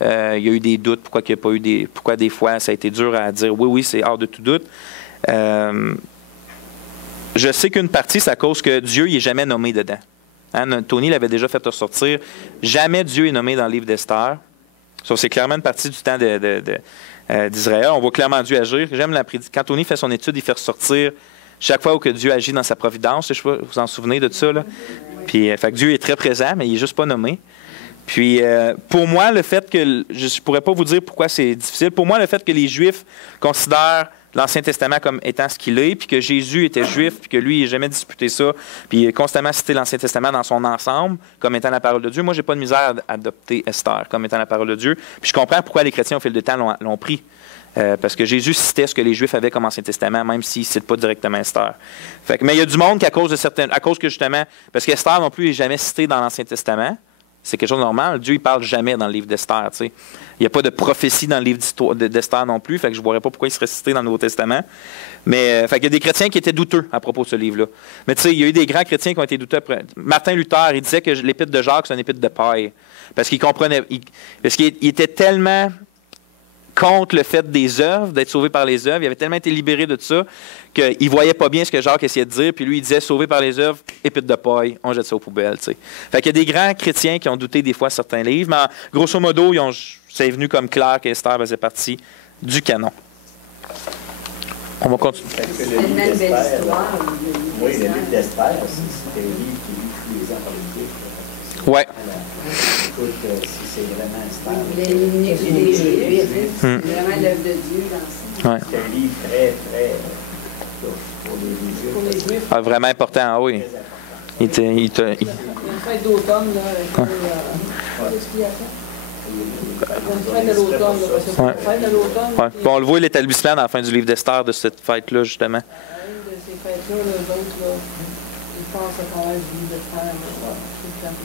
Il y a eu des doutes, pourquoi il n'y a pas eu pourquoi des fois ça a été dur à dire oui, c'est hors de tout doute. Je sais qu'une partie, c'est à cause que Dieu n'est jamais nommé dedans. Hein, Tony l'avait déjà fait ressortir. Jamais Dieu est nommé dans le livre d'Esther. C'est clairement une partie du temps d'Israël. On voit clairement Dieu agir. J'aime la prédication. Quand Tony fait son étude, il fait ressortir chaque fois où que Dieu agit dans sa providence. Je sais pas, vous vous en souvenez de ça? Là? Puis, fait que Dieu est très présent, mais il n'est juste pas nommé. Puis, pour moi, le fait que... Je ne pourrais pas vous dire pourquoi c'est difficile. Pour moi, le fait que les Juifs considèrent l'Ancien Testament comme étant ce qu'il est, puis que Jésus était juif, puis que lui, il n'a jamais disputé ça, puis il a constamment cité l'Ancien Testament dans son ensemble comme étant la parole de Dieu. Moi, j'ai pas de misère à adopter Esther comme étant la parole de Dieu. Puis je comprends pourquoi les chrétiens, au fil du temps, l'ont pris. Parce que Jésus citait ce que les Juifs avaient comme Ancien Testament, même s'il ne cite pas directement Esther. Mais il y a du monde qui, à cause que justement, parce qu'Esther non plus n'est jamais cité dans l'Ancien Testament, c'est quelque chose de normal. Dieu, il ne parle jamais dans le livre d'Esther. Il n'y a pas de prophétie dans le livre d'Esther non plus, fait que je ne vois pas pourquoi il serait cité dans le Nouveau Testament. Mais il y a des chrétiens qui étaient douteux à propos de ce livre-là. Mais tu sais, il y a eu des grands chrétiens qui ont été douteux après. Martin Luther, il disait que l'épître de Jacques, c'est une épître de paille. Parce qu'il comprenait. Parce qu'il était tellement contre le fait des œuvres, d'être sauvé par les œuvres. Il avait tellement été libéré de tout ça qu'il ne voyait pas bien ce que Jacques essayait de dire. Puis lui, il disait, sauvé par les œuvres, épître de paille, on jette ça aux poubelles. T'sais. Fait qu'il y a des grands chrétiens qui ont douté des fois certains livres, mais grosso modo, c'est venu comme clair qu'Esther faisait partie du canon. On va continuer. C'est une belle histoire. Oui, le livre d'Esther, c'était un livre qui lit tous les ans par les Juifs. Oui. Écoute, si c'est vraiment Esther. Il est l'unique des Juifs. C'est vraiment l'œuvre de Dieu dans ça. Ouais. C'est un livre très, très. Pour les Juifs. Ah, vraiment important, ah oui. Très important. Il y a une fête d'automne, là, avec qu'est-ce qu'il y a fait? Une fête de l'automne, là, parce que c'est une fête de l'automne. Ouais. Bon, on le voit l'établissement à la fin du livre d'Esther de cette fête-là, justement. Une de ces fêtes-là, les autres, là, ils pensent à travers du livre d'Esther.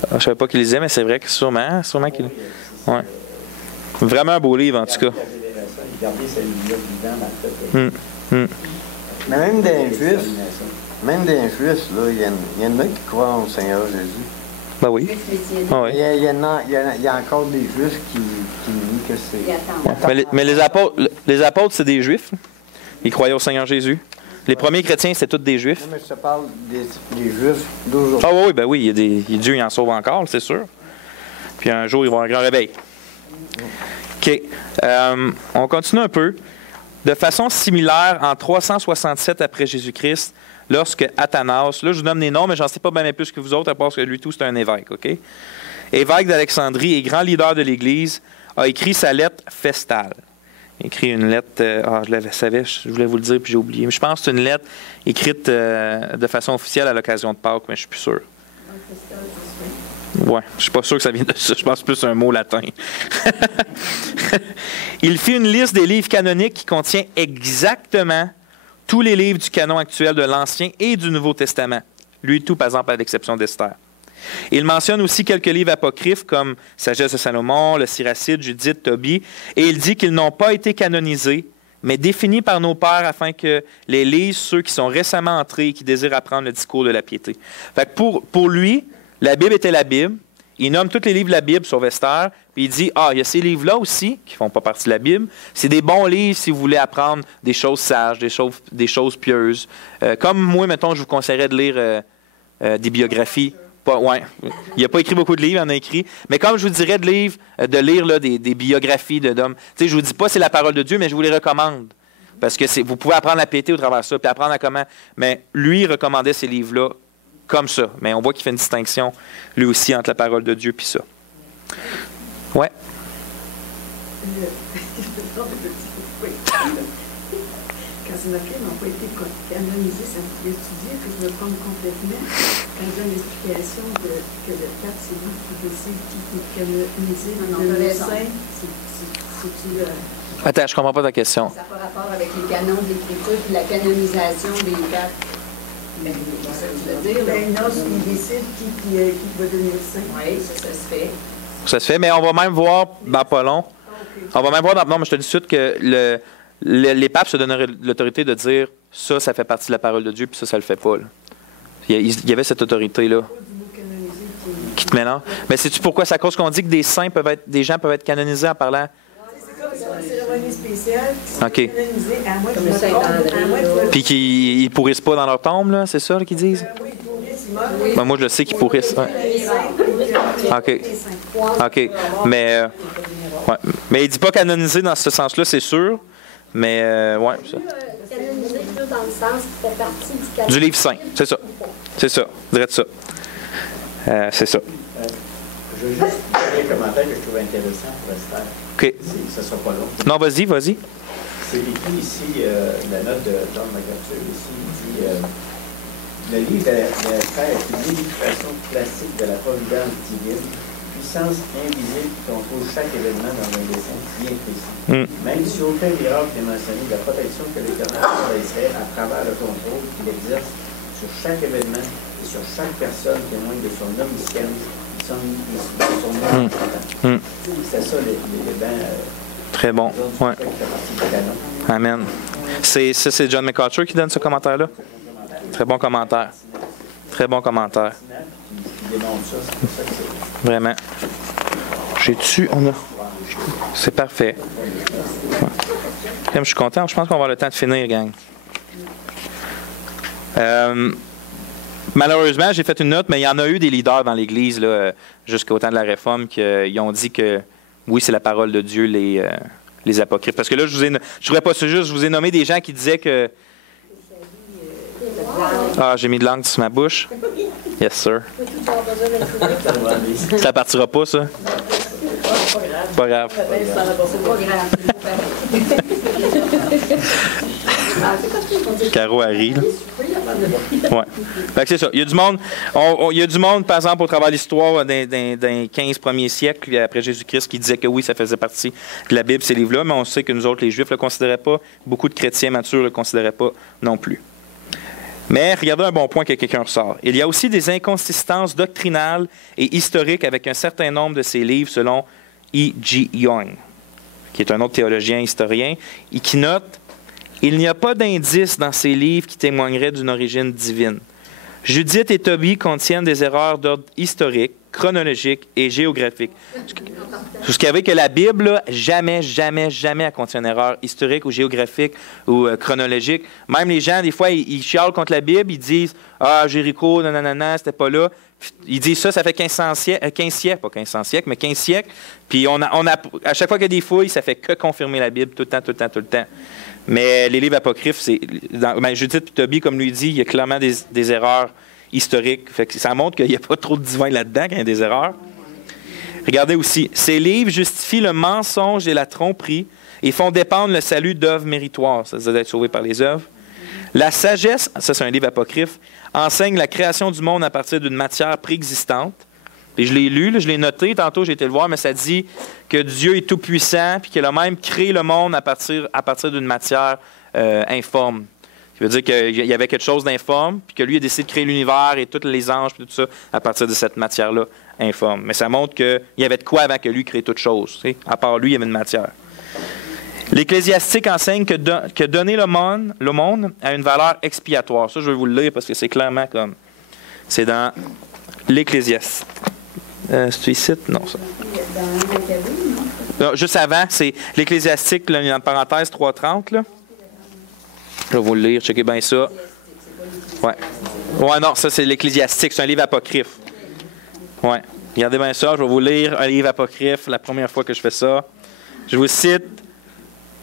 Je ne savais pas qu'il lisait, mais c'est vrai que sûrement qu'il. Ouais. Vraiment un beau livre, en tout cas. Regardez celui-là vivant dans le Mais même des Juifs, là, il y en a qui croient au Seigneur Jésus. Ben oui. Ah oui. Il y a encore des Juifs qui nient que c'est... Ouais. Mais les apôtres, c'est des Juifs. Ils croyaient au Seigneur Jésus. Les premiers chrétiens, c'était tous des Juifs. Non, mais je te parle des Juifs d'aujourd'hui. Ah oui, ben oui, Dieu il en sauve encore, c'est sûr. Puis un jour, il va y avoir un grand réveil. OK. On continue un peu. De façon similaire, en 367 après Jésus-Christ, lorsque Athanas, là je vous donne les noms, mais j'en sais pas bien plus que vous autres, à part que lui tout, c'est un évêque, OK? Évêque d'Alexandrie et grand leader de l'Église, a écrit sa lettre Festale. Il a écrit une lettre, je savais, je voulais vous le dire, puis j'ai oublié. Mais je pense que c'est une lettre écrite de façon officielle à l'occasion de Pâques, mais je suis plus sûr. Ouais, je suis pas sûr que ça vient de ça. Je pense plus un mot latin. Il fit une liste des livres canoniques qui contient exactement tous les livres du canon actuel de l'Ancien et du Nouveau Testament. Lui tout, par exemple, à l'exception d'Esther. Il mentionne aussi quelques livres apocryphes comme Sagesse de Salomon, le Siracide, Judith, Tobie, et il dit qu'ils n'ont pas été canonisés, mais définis par nos pères afin que les lisent ceux qui sont récemment entrés et qui désirent apprendre le discours de la piété. Fait que pour lui, la Bible était la Bible. Il nomme tous les livres de la Bible sauf Esther, puis il dit, il y a ces livres-là aussi, qui ne font pas partie de la Bible. C'est des bons livres si vous voulez apprendre des choses sages, des choses pieuses. Comme moi, mettons, je vous conseillerais de lire des biographies. Il n'a pas écrit beaucoup de livres, il en a écrit. Mais comme je vous dirais de lire là, des biographies d'hommes. Je ne vous dis pas c'est la parole de Dieu, mais je vous les recommande. Parce que vous pouvez apprendre la piété au travers de ça, puis apprendre à comment. Mais lui, il recommandait ces livres-là comme ça. Mais on voit qu'il fait une distinction, lui aussi, entre la parole de Dieu et ça. Ouais. Quand c'est marqué, ils n'ont pas été canonisés, ça veut dire que je me trompe complètement quand je donne l'explication que le pape, c'est lui qui décide qui est canonisé. Le saint, c'est-tu Attends, je comprends pas ta question. Ça n'a pas rapport avec les canons d'écriture et la canonisation des papes. C'est ça que tu veux dire? Ben non, il décide qui va devenir saint. Oui, ça se fait. Ça se fait, mais on va même voir dans pas long. On va même voir non, mais je te dis tout de suite que les papes se donneraient l'autorité de dire ça fait partie de la parole de Dieu, puis ça le fait pas. Là. Il y avait cette autorité-là qui te mélange. Mais sais-tu pourquoi? C'est à cause qu'on dit que des gens peuvent être canonisés en parlant. C'est comme ça, une cérémonie spéciale qui sont OK. canonisés, à moins Comme que le Saint-André. Puis qu'ils pourrissent pas dans leur tombe, là, c'est ça qu'ils disent? Oui, ils pourrissent, ils meurent. Ben, moi, je le sais qu'ils pourrissent. Ouais. OK. OK. Mais il dit pas canoniser dans ce sens-là, c'est sûr. Mais, ouais, ça. Canonisé plus dans le sens qui fait partie du canon. Du livre saint, c'est ça. C'est ça, je dirais ça. C'est ça. Je veux juste faire un commentaire que je trouve intéressant pour Esther. OK. Ça ne sera pas long. Non, vas-y. C'est écrit ici, la note de John MacArthur, ici, il dit le livre de Esther est une illustration classique de la providence divine, puissance invisible qui contrôle chaque événement dans un dessin bien précis. Même si aucun miracle n'est mentionné, la protection que l'Éternel accorde à Israël à travers le contrôle qu'il exerce sur chaque événement et sur chaque personne témoigne de son omniscience, de son omnipotence. C'est ça l'élément. Très bon. Ouais. Amen. C'est John MacArthur qui donne ce commentaire-là? Très bon commentaire. Très bon commentaire. Vraiment. J'ai-tu? C'est parfait. Ouais. Je suis content. Je pense qu'on va avoir le temps de finir, gang. Malheureusement, j'ai fait une note, mais il y en a eu des leaders dans l'Église jusqu'au temps de la Réforme qui ont dit que oui, c'est la parole de Dieu, les apocryphes. Parce que là, je voudrais pas ça juste, je vous ai nommé des gens qui disaient que... Ah, j'ai mis de l'encre sur ma bouche. Yes, sir. Ça partira pas, ça? Pas grave. Caro a ri, là. Ouais. Fait que c'est ça. Il y a du monde, il y a du monde, par exemple, au travers de l'histoire d'un 15 premiers siècles, après Jésus-Christ, qui disait que oui, ça faisait partie de la Bible, ces livres-là, mais on sait que nous autres, les Juifs, ne le considéraient pas. Beaucoup de chrétiens matures ne le considéraient pas non plus. Mais regardez un bon point que quelqu'un ressort. Il y a aussi des inconsistances doctrinales et historiques avec un certain nombre de ces livres, selon E.G. Young, qui est un autre théologien historien, et qui note « Il n'y a pas d'indice dans ces livres qui témoigneraient d'une origine divine. Judith et Tobie contiennent des erreurs d'ordre historique, chronologique et géographique. » Ce qui avait que la Bible, là, jamais elle contient une erreur historique ou géographique ou chronologique. Même les gens, des fois, ils chialent contre la Bible, ils disent « Ah, Jéricho, nanana, c'était pas là. » Ils disent ça fait 1500 siècles, pas 1500 siècles, mais 15 siècles. Puis à chaque fois qu'il y a des fouilles, ça fait que confirmer la Bible tout le temps. Mais les livres apocryphes, Judith et Tobie, comme lui dit, il y a clairement des erreurs historiques. Fait que ça montre qu'il n'y a pas trop de divin là-dedans, qu'il y a des erreurs. Regardez aussi, ces livres justifient le mensonge et la tromperie et font dépendre le salut d'œuvres méritoires, ça veut dire d'être sauvé par les œuvres. La sagesse, ça c'est un livre apocryphe, enseigne la création du monde à partir d'une matière préexistante. Et je l'ai lu, là, je l'ai noté, tantôt j'ai été le voir, mais ça dit que Dieu est tout-puissant puis qu'il a même créé le monde à partir d'une matière informe. Ça veut dire qu'il y avait quelque chose d'informe, puis que lui a décidé de créer l'univers et tous les anges, et tout ça, à partir de cette matière-là informe. Mais ça montre qu'il y avait de quoi avant que lui crée toute chose. Tu sais? À part lui, il y avait une matière. L'Ecclésiastique enseigne que donner le monde a une valeur expiatoire. Ça, je vais vous le lire parce que c'est clairement comme... C'est dans l'Ecclésiastique. C'est ici? Non, ça. Non, juste avant, c'est l'Ecclésiastique, là, en parenthèse 3.30, là. Je vais vous le lire, checkez bien ça. Ouais, non, ça c'est l'Ecclésiastique, c'est un livre apocryphe. Ouais, regardez bien ça, je vais vous lire un livre apocryphe, la première fois que je fais ça. Je vous cite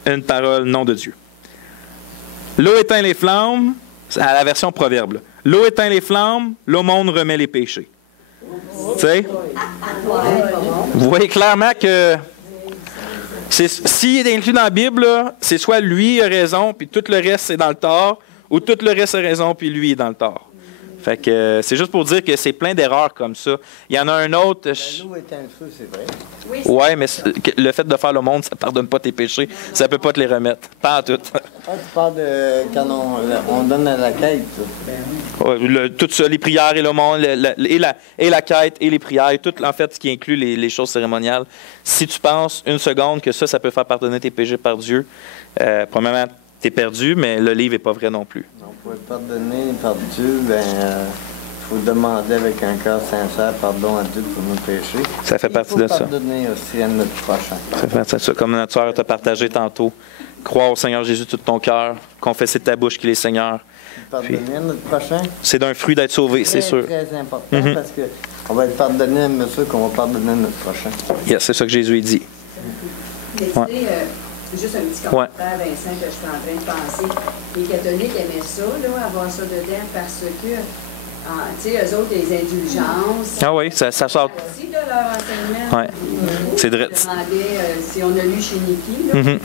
une parole, nom de Dieu. L'eau éteint les flammes, c'est à la version proverbe. Là. L'eau éteint les flammes, l'eau monde remet les péchés. Tu sais? Vous voyez clairement que s'il est inclus dans la Bible, c'est soit lui a raison, puis tout le reste c'est dans le tort, ou tout le reste a raison, puis lui est dans le tort. Fait que c'est juste pour dire que c'est plein d'erreurs comme ça. Il y en a un autre... L'eau éteint le feu, c'est vrai. Oui, mais le fait de faire le monde, ça ne pardonne pas tes péchés. Ça ne peut pas te les remettre. Pas en tout. Ah, tu parles de quand on donne à la quête. Tout ça, les prières et le monde, et la quête et les prières, tout en fait ce qui inclut les choses cérémoniales. Si tu penses une seconde que ça peut faire pardonner tes péchés par Dieu, premièrement, tu es perdu, mais le livre n'est pas vrai non plus. Pour être pardonné par Dieu, il faut demander avec un cœur sincère pardon à Dieu pour nos péchés. Ça fait partie de ça. Il faut pardonner aussi à notre prochain. Ça fait partie de ça. Comme notre soeur t'a partagé tantôt, croire au Seigneur Jésus de tout ton cœur, confesser de ta bouche qu'il est Seigneur. Pardonner à notre prochain. C'est d'un fruit d'être sauvé, c'est sûr. C'est très important parce qu'on va être pardonné à monsieur qu'on va pardonner à notre prochain. Yes, c'est ça que Jésus dit. Mais tu sais, juste un petit commentaire, Vincent, que je suis en train de penser. Les catholiques aimaient ça, là, avoir ça dedans, parce que, tu sais, eux autres, les indulgences. Ah oui, ça sort. Aussi de leur enseignement. Oui. C'est vrai. Si on a lu chez Niki, là,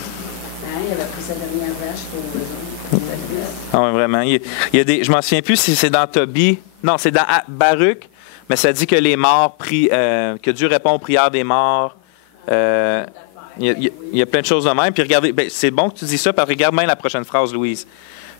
il avait pris sa dernière vache pour eux autres. Ah oui, vraiment. Il y a des, je ne m'en souviens plus si c'est dans Tobie. Non, c'est dans Baruch, mais ça dit que les morts prient, que Dieu répond aux prières des morts. Il y a plein de choses de même. Puis regardez, c'est bon que tu dis ça, parce que regarde bien la prochaine phrase, Louise.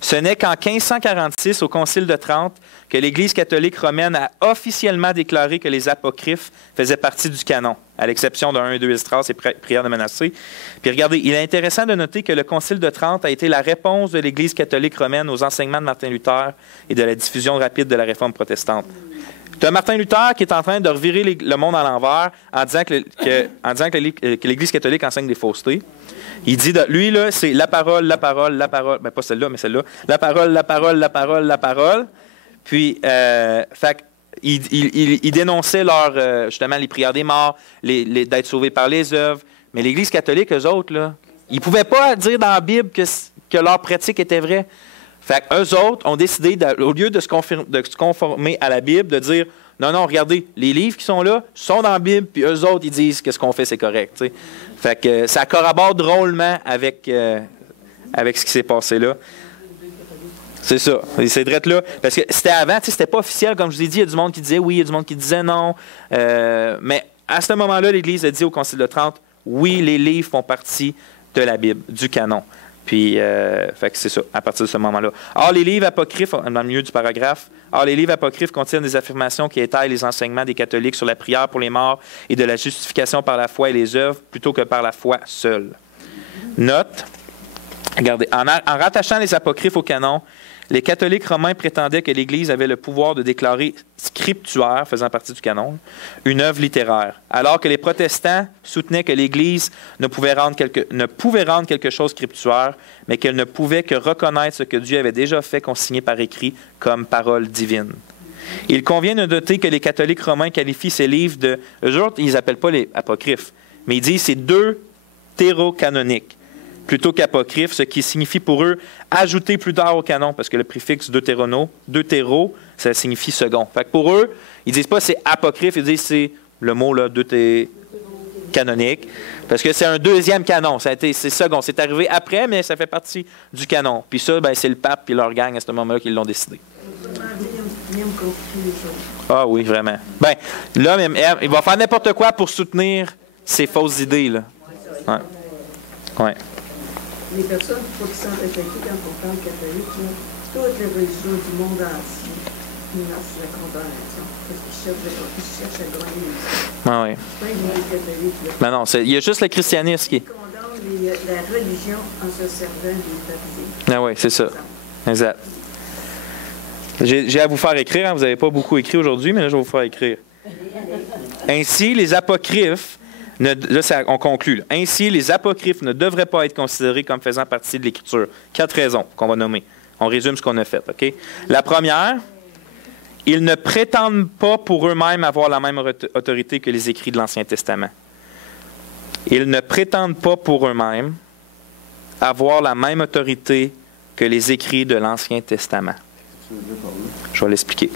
Ce n'est qu'en 1546, au Concile de Trente, que l'Église catholique romaine a officiellement déclaré que les apocryphes faisaient partie du canon, à l'exception de 1 et 2 Esdras et prières de Manassé. Puis regardez, il est intéressant de noter que le Concile de Trente a été la réponse de l'Église catholique romaine aux enseignements de Martin Luther et de la diffusion rapide de la réforme protestante. Tu as Martin Luther qui est en train de revirer le monde à l'envers en disant que l'Église catholique enseigne des faussetés. Il dit, lui, là, c'est la parole, ben pas celle-là, mais celle-là, la parole. Puis, il dénonçait justement les prières des morts, d'être sauvés par les œuvres. Mais l'Église catholique, eux autres, là, ils ne pouvaient pas dire dans la Bible que leur pratique était vraie. Fait qu'eux autres ont décidé, au lieu de se conformer à la Bible, de dire non, regardez, les livres qui sont là sont dans la Bible, puis eux autres, ils disent que ce qu'on fait, c'est correct. T'sais. Fait que ça corrobore drôlement avec ce qui s'est passé là. C'est ça. C'est drôle là. Parce que c'était avant, c'était pas officiel, comme je vous ai dit, il y a du monde qui disait oui, il y a du monde qui disait non. Mais à ce moment-là, l'Église a dit au Concile de Trente, oui, les livres font partie de la Bible, du canon. Puis, fait que c'est ça, à partir de ce moment-là. Or, les livres apocryphes, dans le milieu du paragraphe, les livres apocryphes contiennent des affirmations qui étayent les enseignements des catholiques sur la prière pour les morts et de la justification par la foi et les œuvres, plutôt que par la foi seule. Note, regardez, en rattachant les apocryphes au canon, les catholiques romains prétendaient que l'Église avait le pouvoir de déclarer scriptuaire, faisant partie du canon, une œuvre littéraire, alors que les protestants soutenaient que l'Église ne pouvait rendre quelque chose scriptuaire, mais qu'elle ne pouvait que reconnaître ce que Dieu avait déjà fait consigner par écrit comme parole divine. Il convient de noter que les catholiques romains qualifient ces livres de... Eux autres, ils n'appellent pas les apocryphes, mais ils disent c'est deutérocanoniques. Plutôt qu'apocryphe, ce qui signifie pour eux ajouter plus tard au canon, parce que le préfixe deutéro, ça signifie second. Fait que pour eux, ils disent pas c'est apocryphe, ils disent c'est le mot là, canonique, parce que c'est un deuxième canon, c'est second, c'est arrivé après, mais ça fait partie du canon. Puis ça, c'est le pape et leur gang à ce moment-là qui l'ont décidé. Ah oui, vraiment. Là, même, il va faire n'importe quoi pour soutenir ces fausses idées là. Ouais. Les personnes qui sont attaquées quand on parle catholique, toutes les religions du monde entier menacent la condamnation. Parce qu'ils cherchent à gagner. Ah oui. C'est pas une église catholique. Mais non, il y a juste le christianisme qui... Ils condamnent la religion en se servant des baptisés. Ah oui, c'est ça. Exact. J'ai à vous faire écrire. Hein. Vous n'avez pas beaucoup écrit aujourd'hui, mais là, je vais vous faire écrire. Ainsi, les apocryphes... Là, on conclut. Ainsi, les apocryphes ne devraient pas être considérés comme faisant partie de l'Écriture. 4 raisons qu'on va nommer. On résume ce qu'on a fait. OK? La première, ils ne prétendent pas pour eux-mêmes avoir la même autorité que les écrits de l'Ancien Testament. Ils ne prétendent pas pour eux-mêmes avoir la même autorité que les écrits de l'Ancien Testament. Je vais l'expliquer.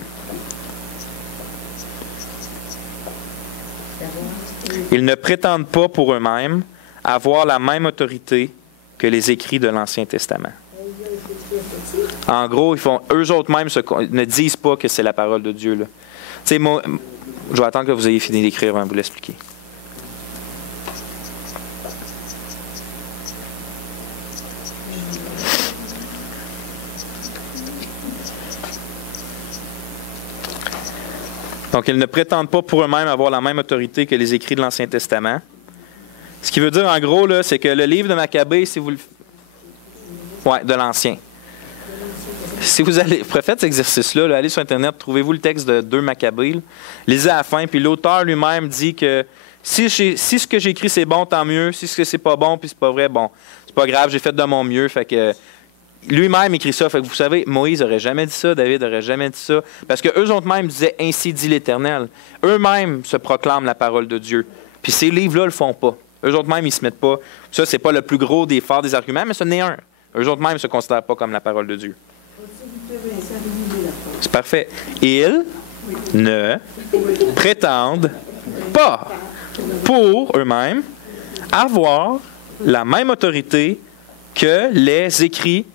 Ils ne prétendent pas pour eux-mêmes avoir la même autorité que les écrits de l'Ancien Testament. En gros, eux autres mêmes ne disent pas que c'est la parole de Dieu. Là. Moi, je vais attendre que vous ayez fini d'écrire avant de vous l'expliquer. Donc, ils ne prétendent pas pour eux-mêmes avoir la même autorité que les écrits de l'Ancien Testament. Ce qui veut dire, en gros, là, c'est que le livre de Maccabée, si vous le... Oui, de l'Ancien. Si vous allez, faites cet exercice-là, là, allez sur Internet, trouvez-vous le texte de 2 Maccabées, là, lisez à la fin, puis l'auteur lui-même dit que si ce que j'écris c'est bon, tant mieux. Si ce que c'est pas bon, puis c'est pas vrai, bon, c'est pas grave, j'ai fait de mon mieux. Fait que lui-même écrit ça. Fait que vous savez, Moïse n'aurait jamais dit ça, David n'aurait jamais dit ça. Parce qu'eux autres mêmes disaient « Ainsi dit l'Éternel ». Eux-mêmes se proclament la parole de Dieu. Puis ces livres-là ne le font pas. Eux autres mêmes, ils ne se mettent pas. Ça, c'est pas le plus gros des forts des arguments, mais ce n'est un. Eux autres mêmes ne se considèrent pas comme la parole de Dieu. C'est parfait. Ils ne prétendent pas pour eux-mêmes avoir la même autorité que les écrits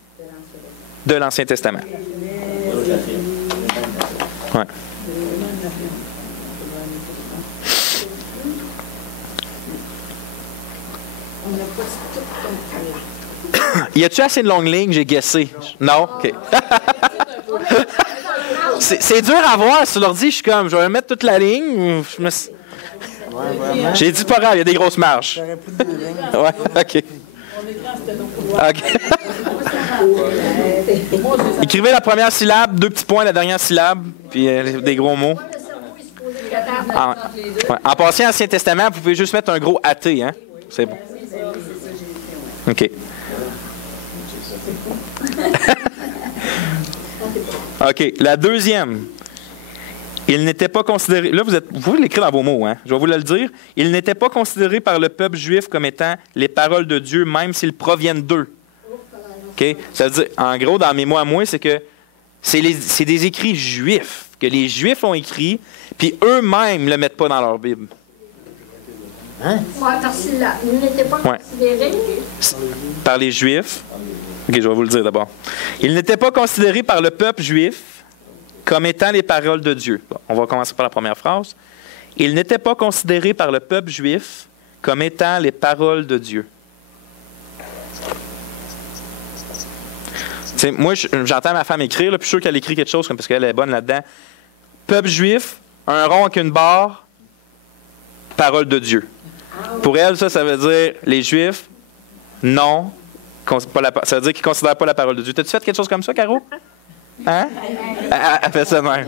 de l'Ancien Testament. Ouais. Y a-tu assez de longues lignes? J'ai guessé. Non? OK. C'est dur à voir sur l'ordi. Je suis comme, je vais mettre toute la ligne. J'ai dit pas grave, il y a des grosses marges. Ouais, OK. OK. Écrivez la première syllabe, 2 petits points la dernière syllabe, puis des gros mots. En passant à l'Ancien Testament, vous pouvez juste mettre un gros AT, hein? C'est bon. OK. OK. La deuxième. Il n'était pas considéré... Là, vous pouvez l'écrire dans vos mots, hein? Je vais vous le dire. Il n'était pas considéré par le peuple juif comme étant les paroles de Dieu, même s'ils proviennent d'eux. OK? Ça veut dire, en gros, dans mes mots à moi, c'est que c'est des écrits juifs, que les Juifs ont écrits, puis eux-mêmes ne le mettent pas dans leur Bible. Hein? Il n'était pas considéré Par les Juifs. OK, je vais vous le dire d'abord. Il n'était pas considéré par le peuple juif comme étant les paroles de Dieu. Bon, on va commencer par la première phrase. Il n'était pas considéré par le peuple juif comme étant les paroles de Dieu. T'sais, moi, j'entends ma femme écrire, là, puis je suis sûr qu'elle écrit quelque chose parce qu'elle est bonne là-dedans. Peuple juif, un rond avec une barre, parole de Dieu. Pour elle, ça veut dire les Juifs, non, ça veut dire qu'ils ne considèrent pas la parole de Dieu. T'as-tu fait quelque chose comme ça, Caro? Hein? Elle fait ça même.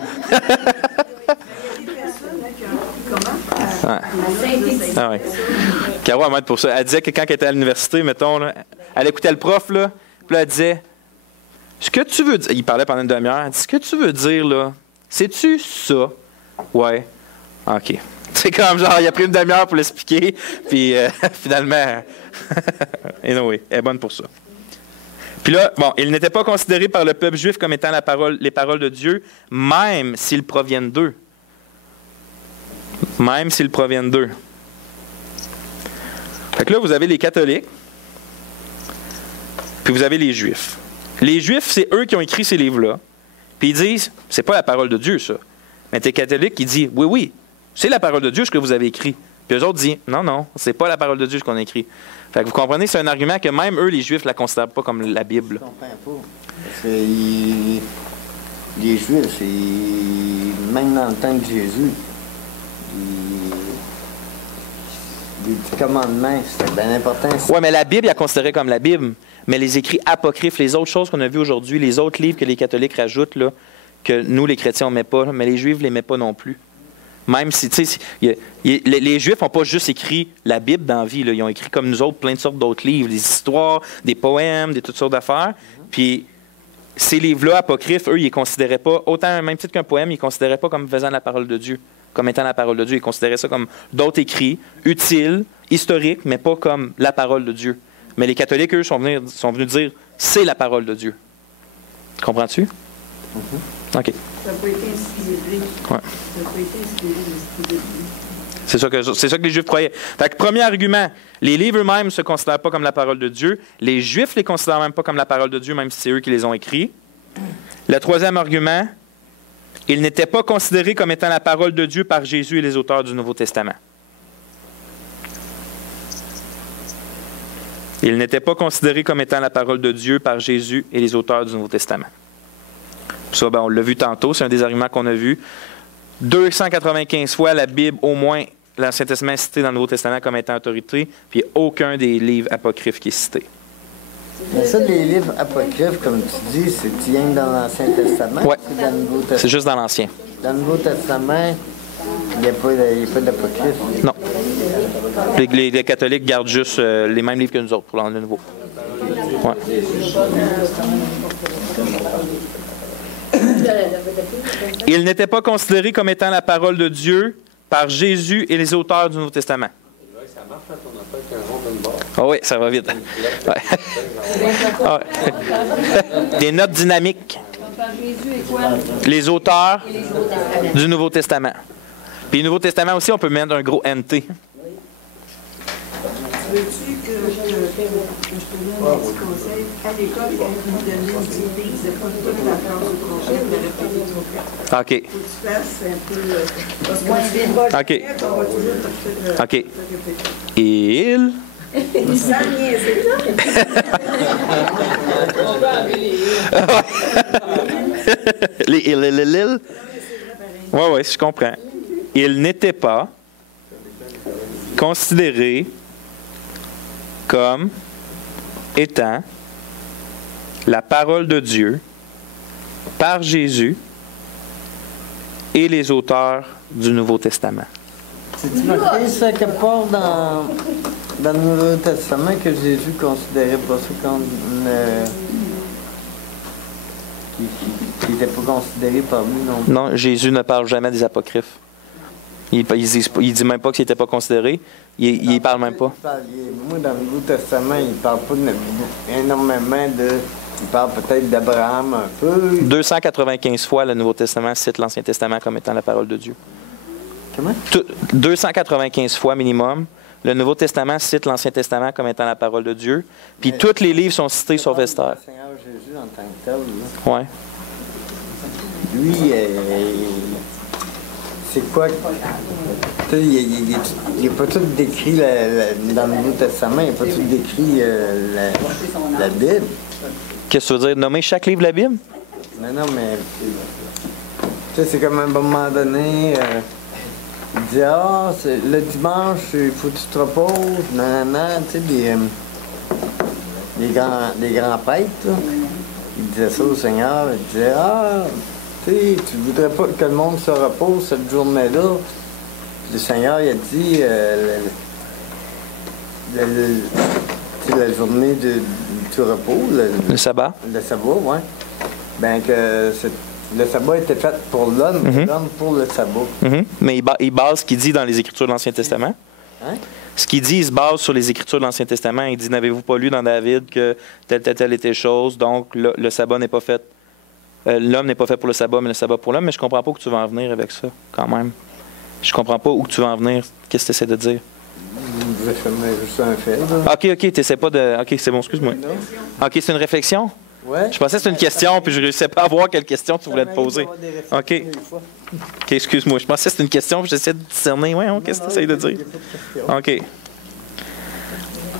Ah ouais. Caro, elle m'aide pour ça. Elle disait que quand elle était à l'université, mettons, là, elle écoutait le prof, là, puis là, elle disait, ce que tu veux dire, il parlait pendant une demi-heure, elle dit, ce que tu veux dire, là, sais-tu ça? Ouais. OK. C'est comme genre, il a pris une demi-heure pour l'expliquer, puis finalement, anyway, elle est bonne pour ça. Puis là, bon, il n'était pas considéré par le peuple juif comme étant les paroles de Dieu, même s'ils proviennent d'eux. Même s'ils proviennent d'eux. Fait que là, vous avez les catholiques, puis vous avez les juifs. Les juifs, c'est eux qui ont écrit ces livres-là, puis ils disent, c'est pas la parole de Dieu, ça. Mais t'es catholique qui dit, oui, oui, c'est la parole de Dieu ce que vous avez écrit. Puis eux autres disent, non, non, c'est pas la parole de Dieu ce qu'on a écrit. Fait que vous comprenez, c'est un argument que même eux, les Juifs, ne la considèrent pas comme la Bible. Je comprends pas. Parce que les Juifs, même dans le temps de Jésus, les 10 commandements, c'était bien important. Oui, mais la Bible, elle est considérée comme la Bible. Mais les écrits apocryphes, les autres choses qu'on a vues aujourd'hui, les autres livres que les catholiques rajoutent, là, que nous, les chrétiens, on ne met pas, mais les Juifs ne les mettent pas non plus. Même si, tu sais, les Juifs n'ont pas juste écrit la Bible dans la vie, là. Ils ont écrit comme nous autres plein de sortes d'autres livres, des histoires, des poèmes, des toutes sortes d'affaires. Puis ces livres-là, apocryphes, eux, ils ne les considéraient pas, autant même titre qu'un poème, ils ne les considéraient pas comme faisant la parole de Dieu, comme étant la parole de Dieu. Ils considéraient ça comme d'autres écrits, utiles, historiques, mais pas comme la parole de Dieu. Mais les catholiques, eux, sont venus dire, c'est la parole de Dieu. Comprends-tu? Mm-hmm. OK. Ça n'a pas été inspiré. Ouais. Ça n'a pas été inspiré de Dieu. C'est ça que les Juifs croyaient. Fait que, premier argument, les livres eux-mêmes ne se considèrent pas comme la parole de Dieu. Les Juifs ne les considèrent même pas comme la parole de Dieu, même si c'est eux qui les ont écrits. Le troisième argument, ils n'étaient pas considérés comme étant la parole de Dieu par Jésus et les auteurs du Nouveau Testament. Ils n'étaient pas considérés comme étant la parole de Dieu par Jésus et les auteurs du Nouveau Testament. Ça, ben, on l'a vu tantôt, c'est un des arguments qu'on a vu. 295 fois la Bible, au moins, l'Ancien Testament est cité dans le Nouveau Testament comme étant autorité, puis aucun des livres apocryphes qui est cité. Mais ça, les livres apocryphes, comme tu dis, c'est rien dans l'Ancien Testament? Oui, c'est dans le Nouveau Testament? C'est juste dans l'Ancien. Dans le Nouveau Testament, il n'y a pas d'apocryphe? Non. Les catholiques gardent juste les mêmes livres que nous autres pour le Nouveau. Ouais. Il n'était pas considéré comme étant la parole de Dieu par Jésus et les auteurs du Nouveau Testament. Ça marche quand on a fait un rond d'une barre. Ah oui, ça va vite. Ouais. Ah ouais. Des notes dynamiques. Par Jésus et quoi? Les auteurs du Nouveau Testament. Puis le Nouveau Testament aussi, on peut mettre un gros NT. Veux-tu que je te donne un petit conseil? À l'école, quand ils nous donnaient une petite prise, c'est pas toute la phrase au complet, on aurait pas trop fait. OK. Faut que tu fasses un peu... parce qu'on va OK. on va toujours te OK. répéter. Il. Sans niaiser. On peut enlever les Il. Oui, je comprends. Il n'était pas considéré comme étant la parole de Dieu par Jésus et les auteurs du Nouveau Testament. C'est-tu marqué ça quelque part dans le Nouveau Testament que Jésus considérait pas ça comme qui n'était pas considéré par lui non plus? Non, Jésus ne parle jamais des apocryphes. Il dit même pas qu'il n'était pas considéré. Il parle même pas. Moi, dans le Nouveau Testament, il parle pas énormément de... Il parle peut-être d'Abraham un peu. 295 fois, le Nouveau Testament cite l'Ancien Testament comme étant la parole de Dieu. Comment? 295 fois minimum, le Nouveau Testament cite l'Ancien Testament comme étant la parole de Dieu. Puis tous les livres sont cités sauf Esther. Le Seigneur Jésus en tant que tel, là. Ouais. Lui, c'est quoi? Il n'est pas tout décrit dans le Nouveau Testament, il n'est pas tout décrit la Bible. Qu'est-ce que tu veux dire? Nommer chaque livre de la Bible? Non, mais... Tu sais, c'est comme à un moment donné... il dit, le dimanche, il faut que tu te reposes, nanana, tu sais, des grands prêtres, là. Il disait ça au Seigneur, il disait, tu sais, tu voudrais pas que le monde se repose cette journée-là. Puis le Seigneur, il a dit, la journée du repos, Le sabbat? Le sabbat, oui. Ben que le sabbat était fait pour l'homme, l'homme pour le sabbat. Mais il base ce qu'il dit dans les Écritures de l'Ancien Testament. Hein? Ce qu'il dit, il se base sur les Écritures de l'Ancien Testament. Il dit, n'avez-vous pas lu dans David que telle était chose, donc le sabbat n'est pas fait. L'homme n'est pas fait pour le sabbat, mais le sabbat pour l'homme. Mais je comprends pas où tu vas en venir avec ça, quand même. Je comprends pas où tu vas en venir. Qu'est-ce que tu essaies de dire? Je fais juste un fait, là. OK, t'essaies pas de... OK, c'est bon, excuse-moi. OK, c'est une réflexion? Ouais. Je pensais que c'était une question, puis je ne réussissais pas à voir quelle question tu voulais te poser. OK. OK, excuse-moi. Je pensais que c'était une question, puis j'essayais de discerner. Ouais, qu'est-ce que tu essaies de dire? OK.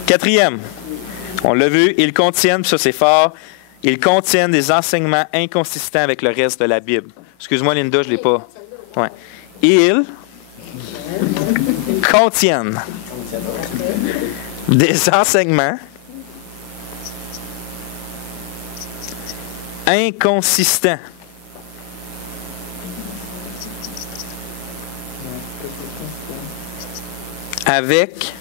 4e. On l'a vu, ils contiennent, puis ça c'est fort, ils contiennent des enseignements inconsistants avec le reste de la Bible. Excuse-moi, Linda, je ne l'ai pas. Ouais. Ils contiennent des enseignements inconsistants avec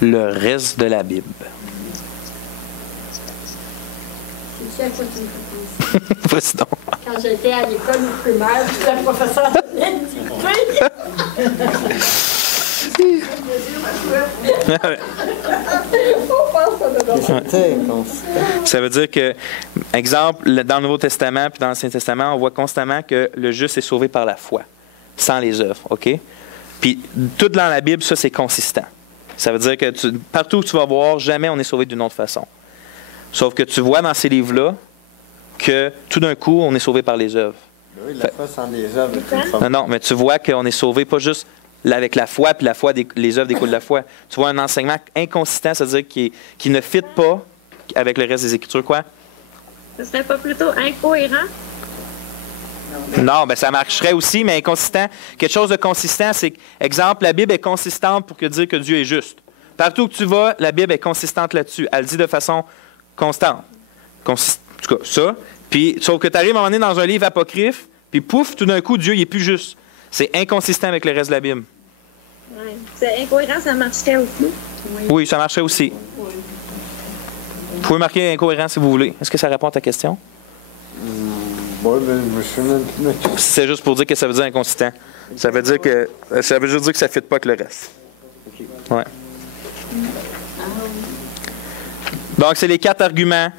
le reste de la Bible. C'est à quoi tu me fais penser? Vas-y donc. Quand j'étais à l'école au primaire, j'étais le professeur de Ça veut dire que, exemple, dans le Nouveau Testament puis dans l'Ancien Testament, on voit constamment que le juste est sauvé par la foi, sans les œuvres, OK? Puis tout dans la Bible, ça, c'est consistant. Ça veut dire que partout où tu vas voir, jamais on est sauvé d'une autre façon. Sauf que tu vois dans ces livres-là que tout d'un coup, on est sauvé par les œuvres. Oui, la foi sans les œuvres. Non, mais tu vois qu'on est sauvé pas juste avec la foi, puis les œuvres découlent de la foi. Tu vois un enseignement inconsistant, c'est-à-dire qui ne fit pas avec le reste des Écritures, quoi? Ce serait pas plutôt incohérent? Non, ben ça marcherait aussi, mais inconsistant. Quelque chose de consistant, c'est, exemple, la Bible est consistante pour dire que Dieu est juste. Partout où tu vas, la Bible est consistante là-dessus. Elle le dit de façon constante. En tout cas, ça. Puis, sauf que tu arrives à un moment donné dans un livre apocryphe, puis pouf, tout d'un coup, Dieu, il est plus juste. C'est inconsistant avec le reste de la Bible. Oui. C'est incohérent, ça marcherait aussi. Oui, ça marcherait aussi. Vous pouvez marquer incohérent si vous voulez. Est-ce que ça répond à ta question? Oui, mais je me suis même... C'est juste pour dire que ça veut dire inconsistant. Ça veut dire que ça ne fit pas avec le reste. Ouais. Donc, c'est les 4 arguments.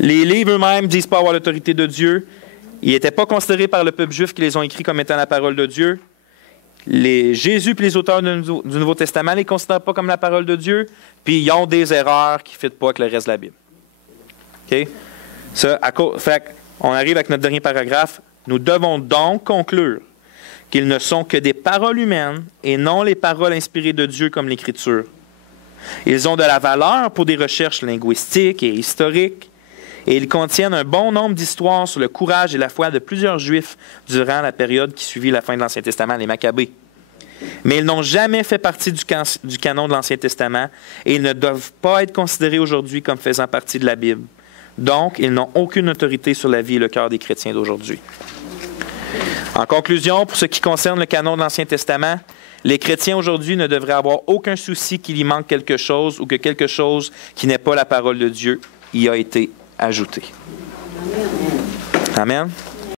Les livres eux-mêmes ne disent pas avoir l'autorité de Dieu. Ils n'étaient pas considérés par le peuple juif qui les ont écrits comme étant la parole de Dieu. Jésus et les auteurs du Nouveau Testament ne les considèrent pas comme la parole de Dieu, puis ils ont des erreurs qui ne fitent pas avec le reste de la Bible. OK? On arrive avec notre dernier paragraphe. Nous devons donc conclure qu'ils ne sont que des paroles humaines et non les paroles inspirées de Dieu comme l'Écriture. Ils ont de la valeur pour des recherches linguistiques et historiques, et ils contiennent un bon nombre d'histoires sur le courage et la foi de plusieurs Juifs durant la période qui suivit la fin de l'Ancien Testament, les Maccabées. Mais ils n'ont jamais fait partie du canon de l'Ancien Testament et ils ne doivent pas être considérés aujourd'hui comme faisant partie de la Bible. Donc, ils n'ont aucune autorité sur la vie et le cœur des chrétiens d'aujourd'hui. En conclusion, pour ce qui concerne le canon de l'Ancien Testament, les chrétiens aujourd'hui ne devraient avoir aucun souci qu'il y manque quelque chose ou que quelque chose qui n'est pas la parole de Dieu y a été ajouté. Amen.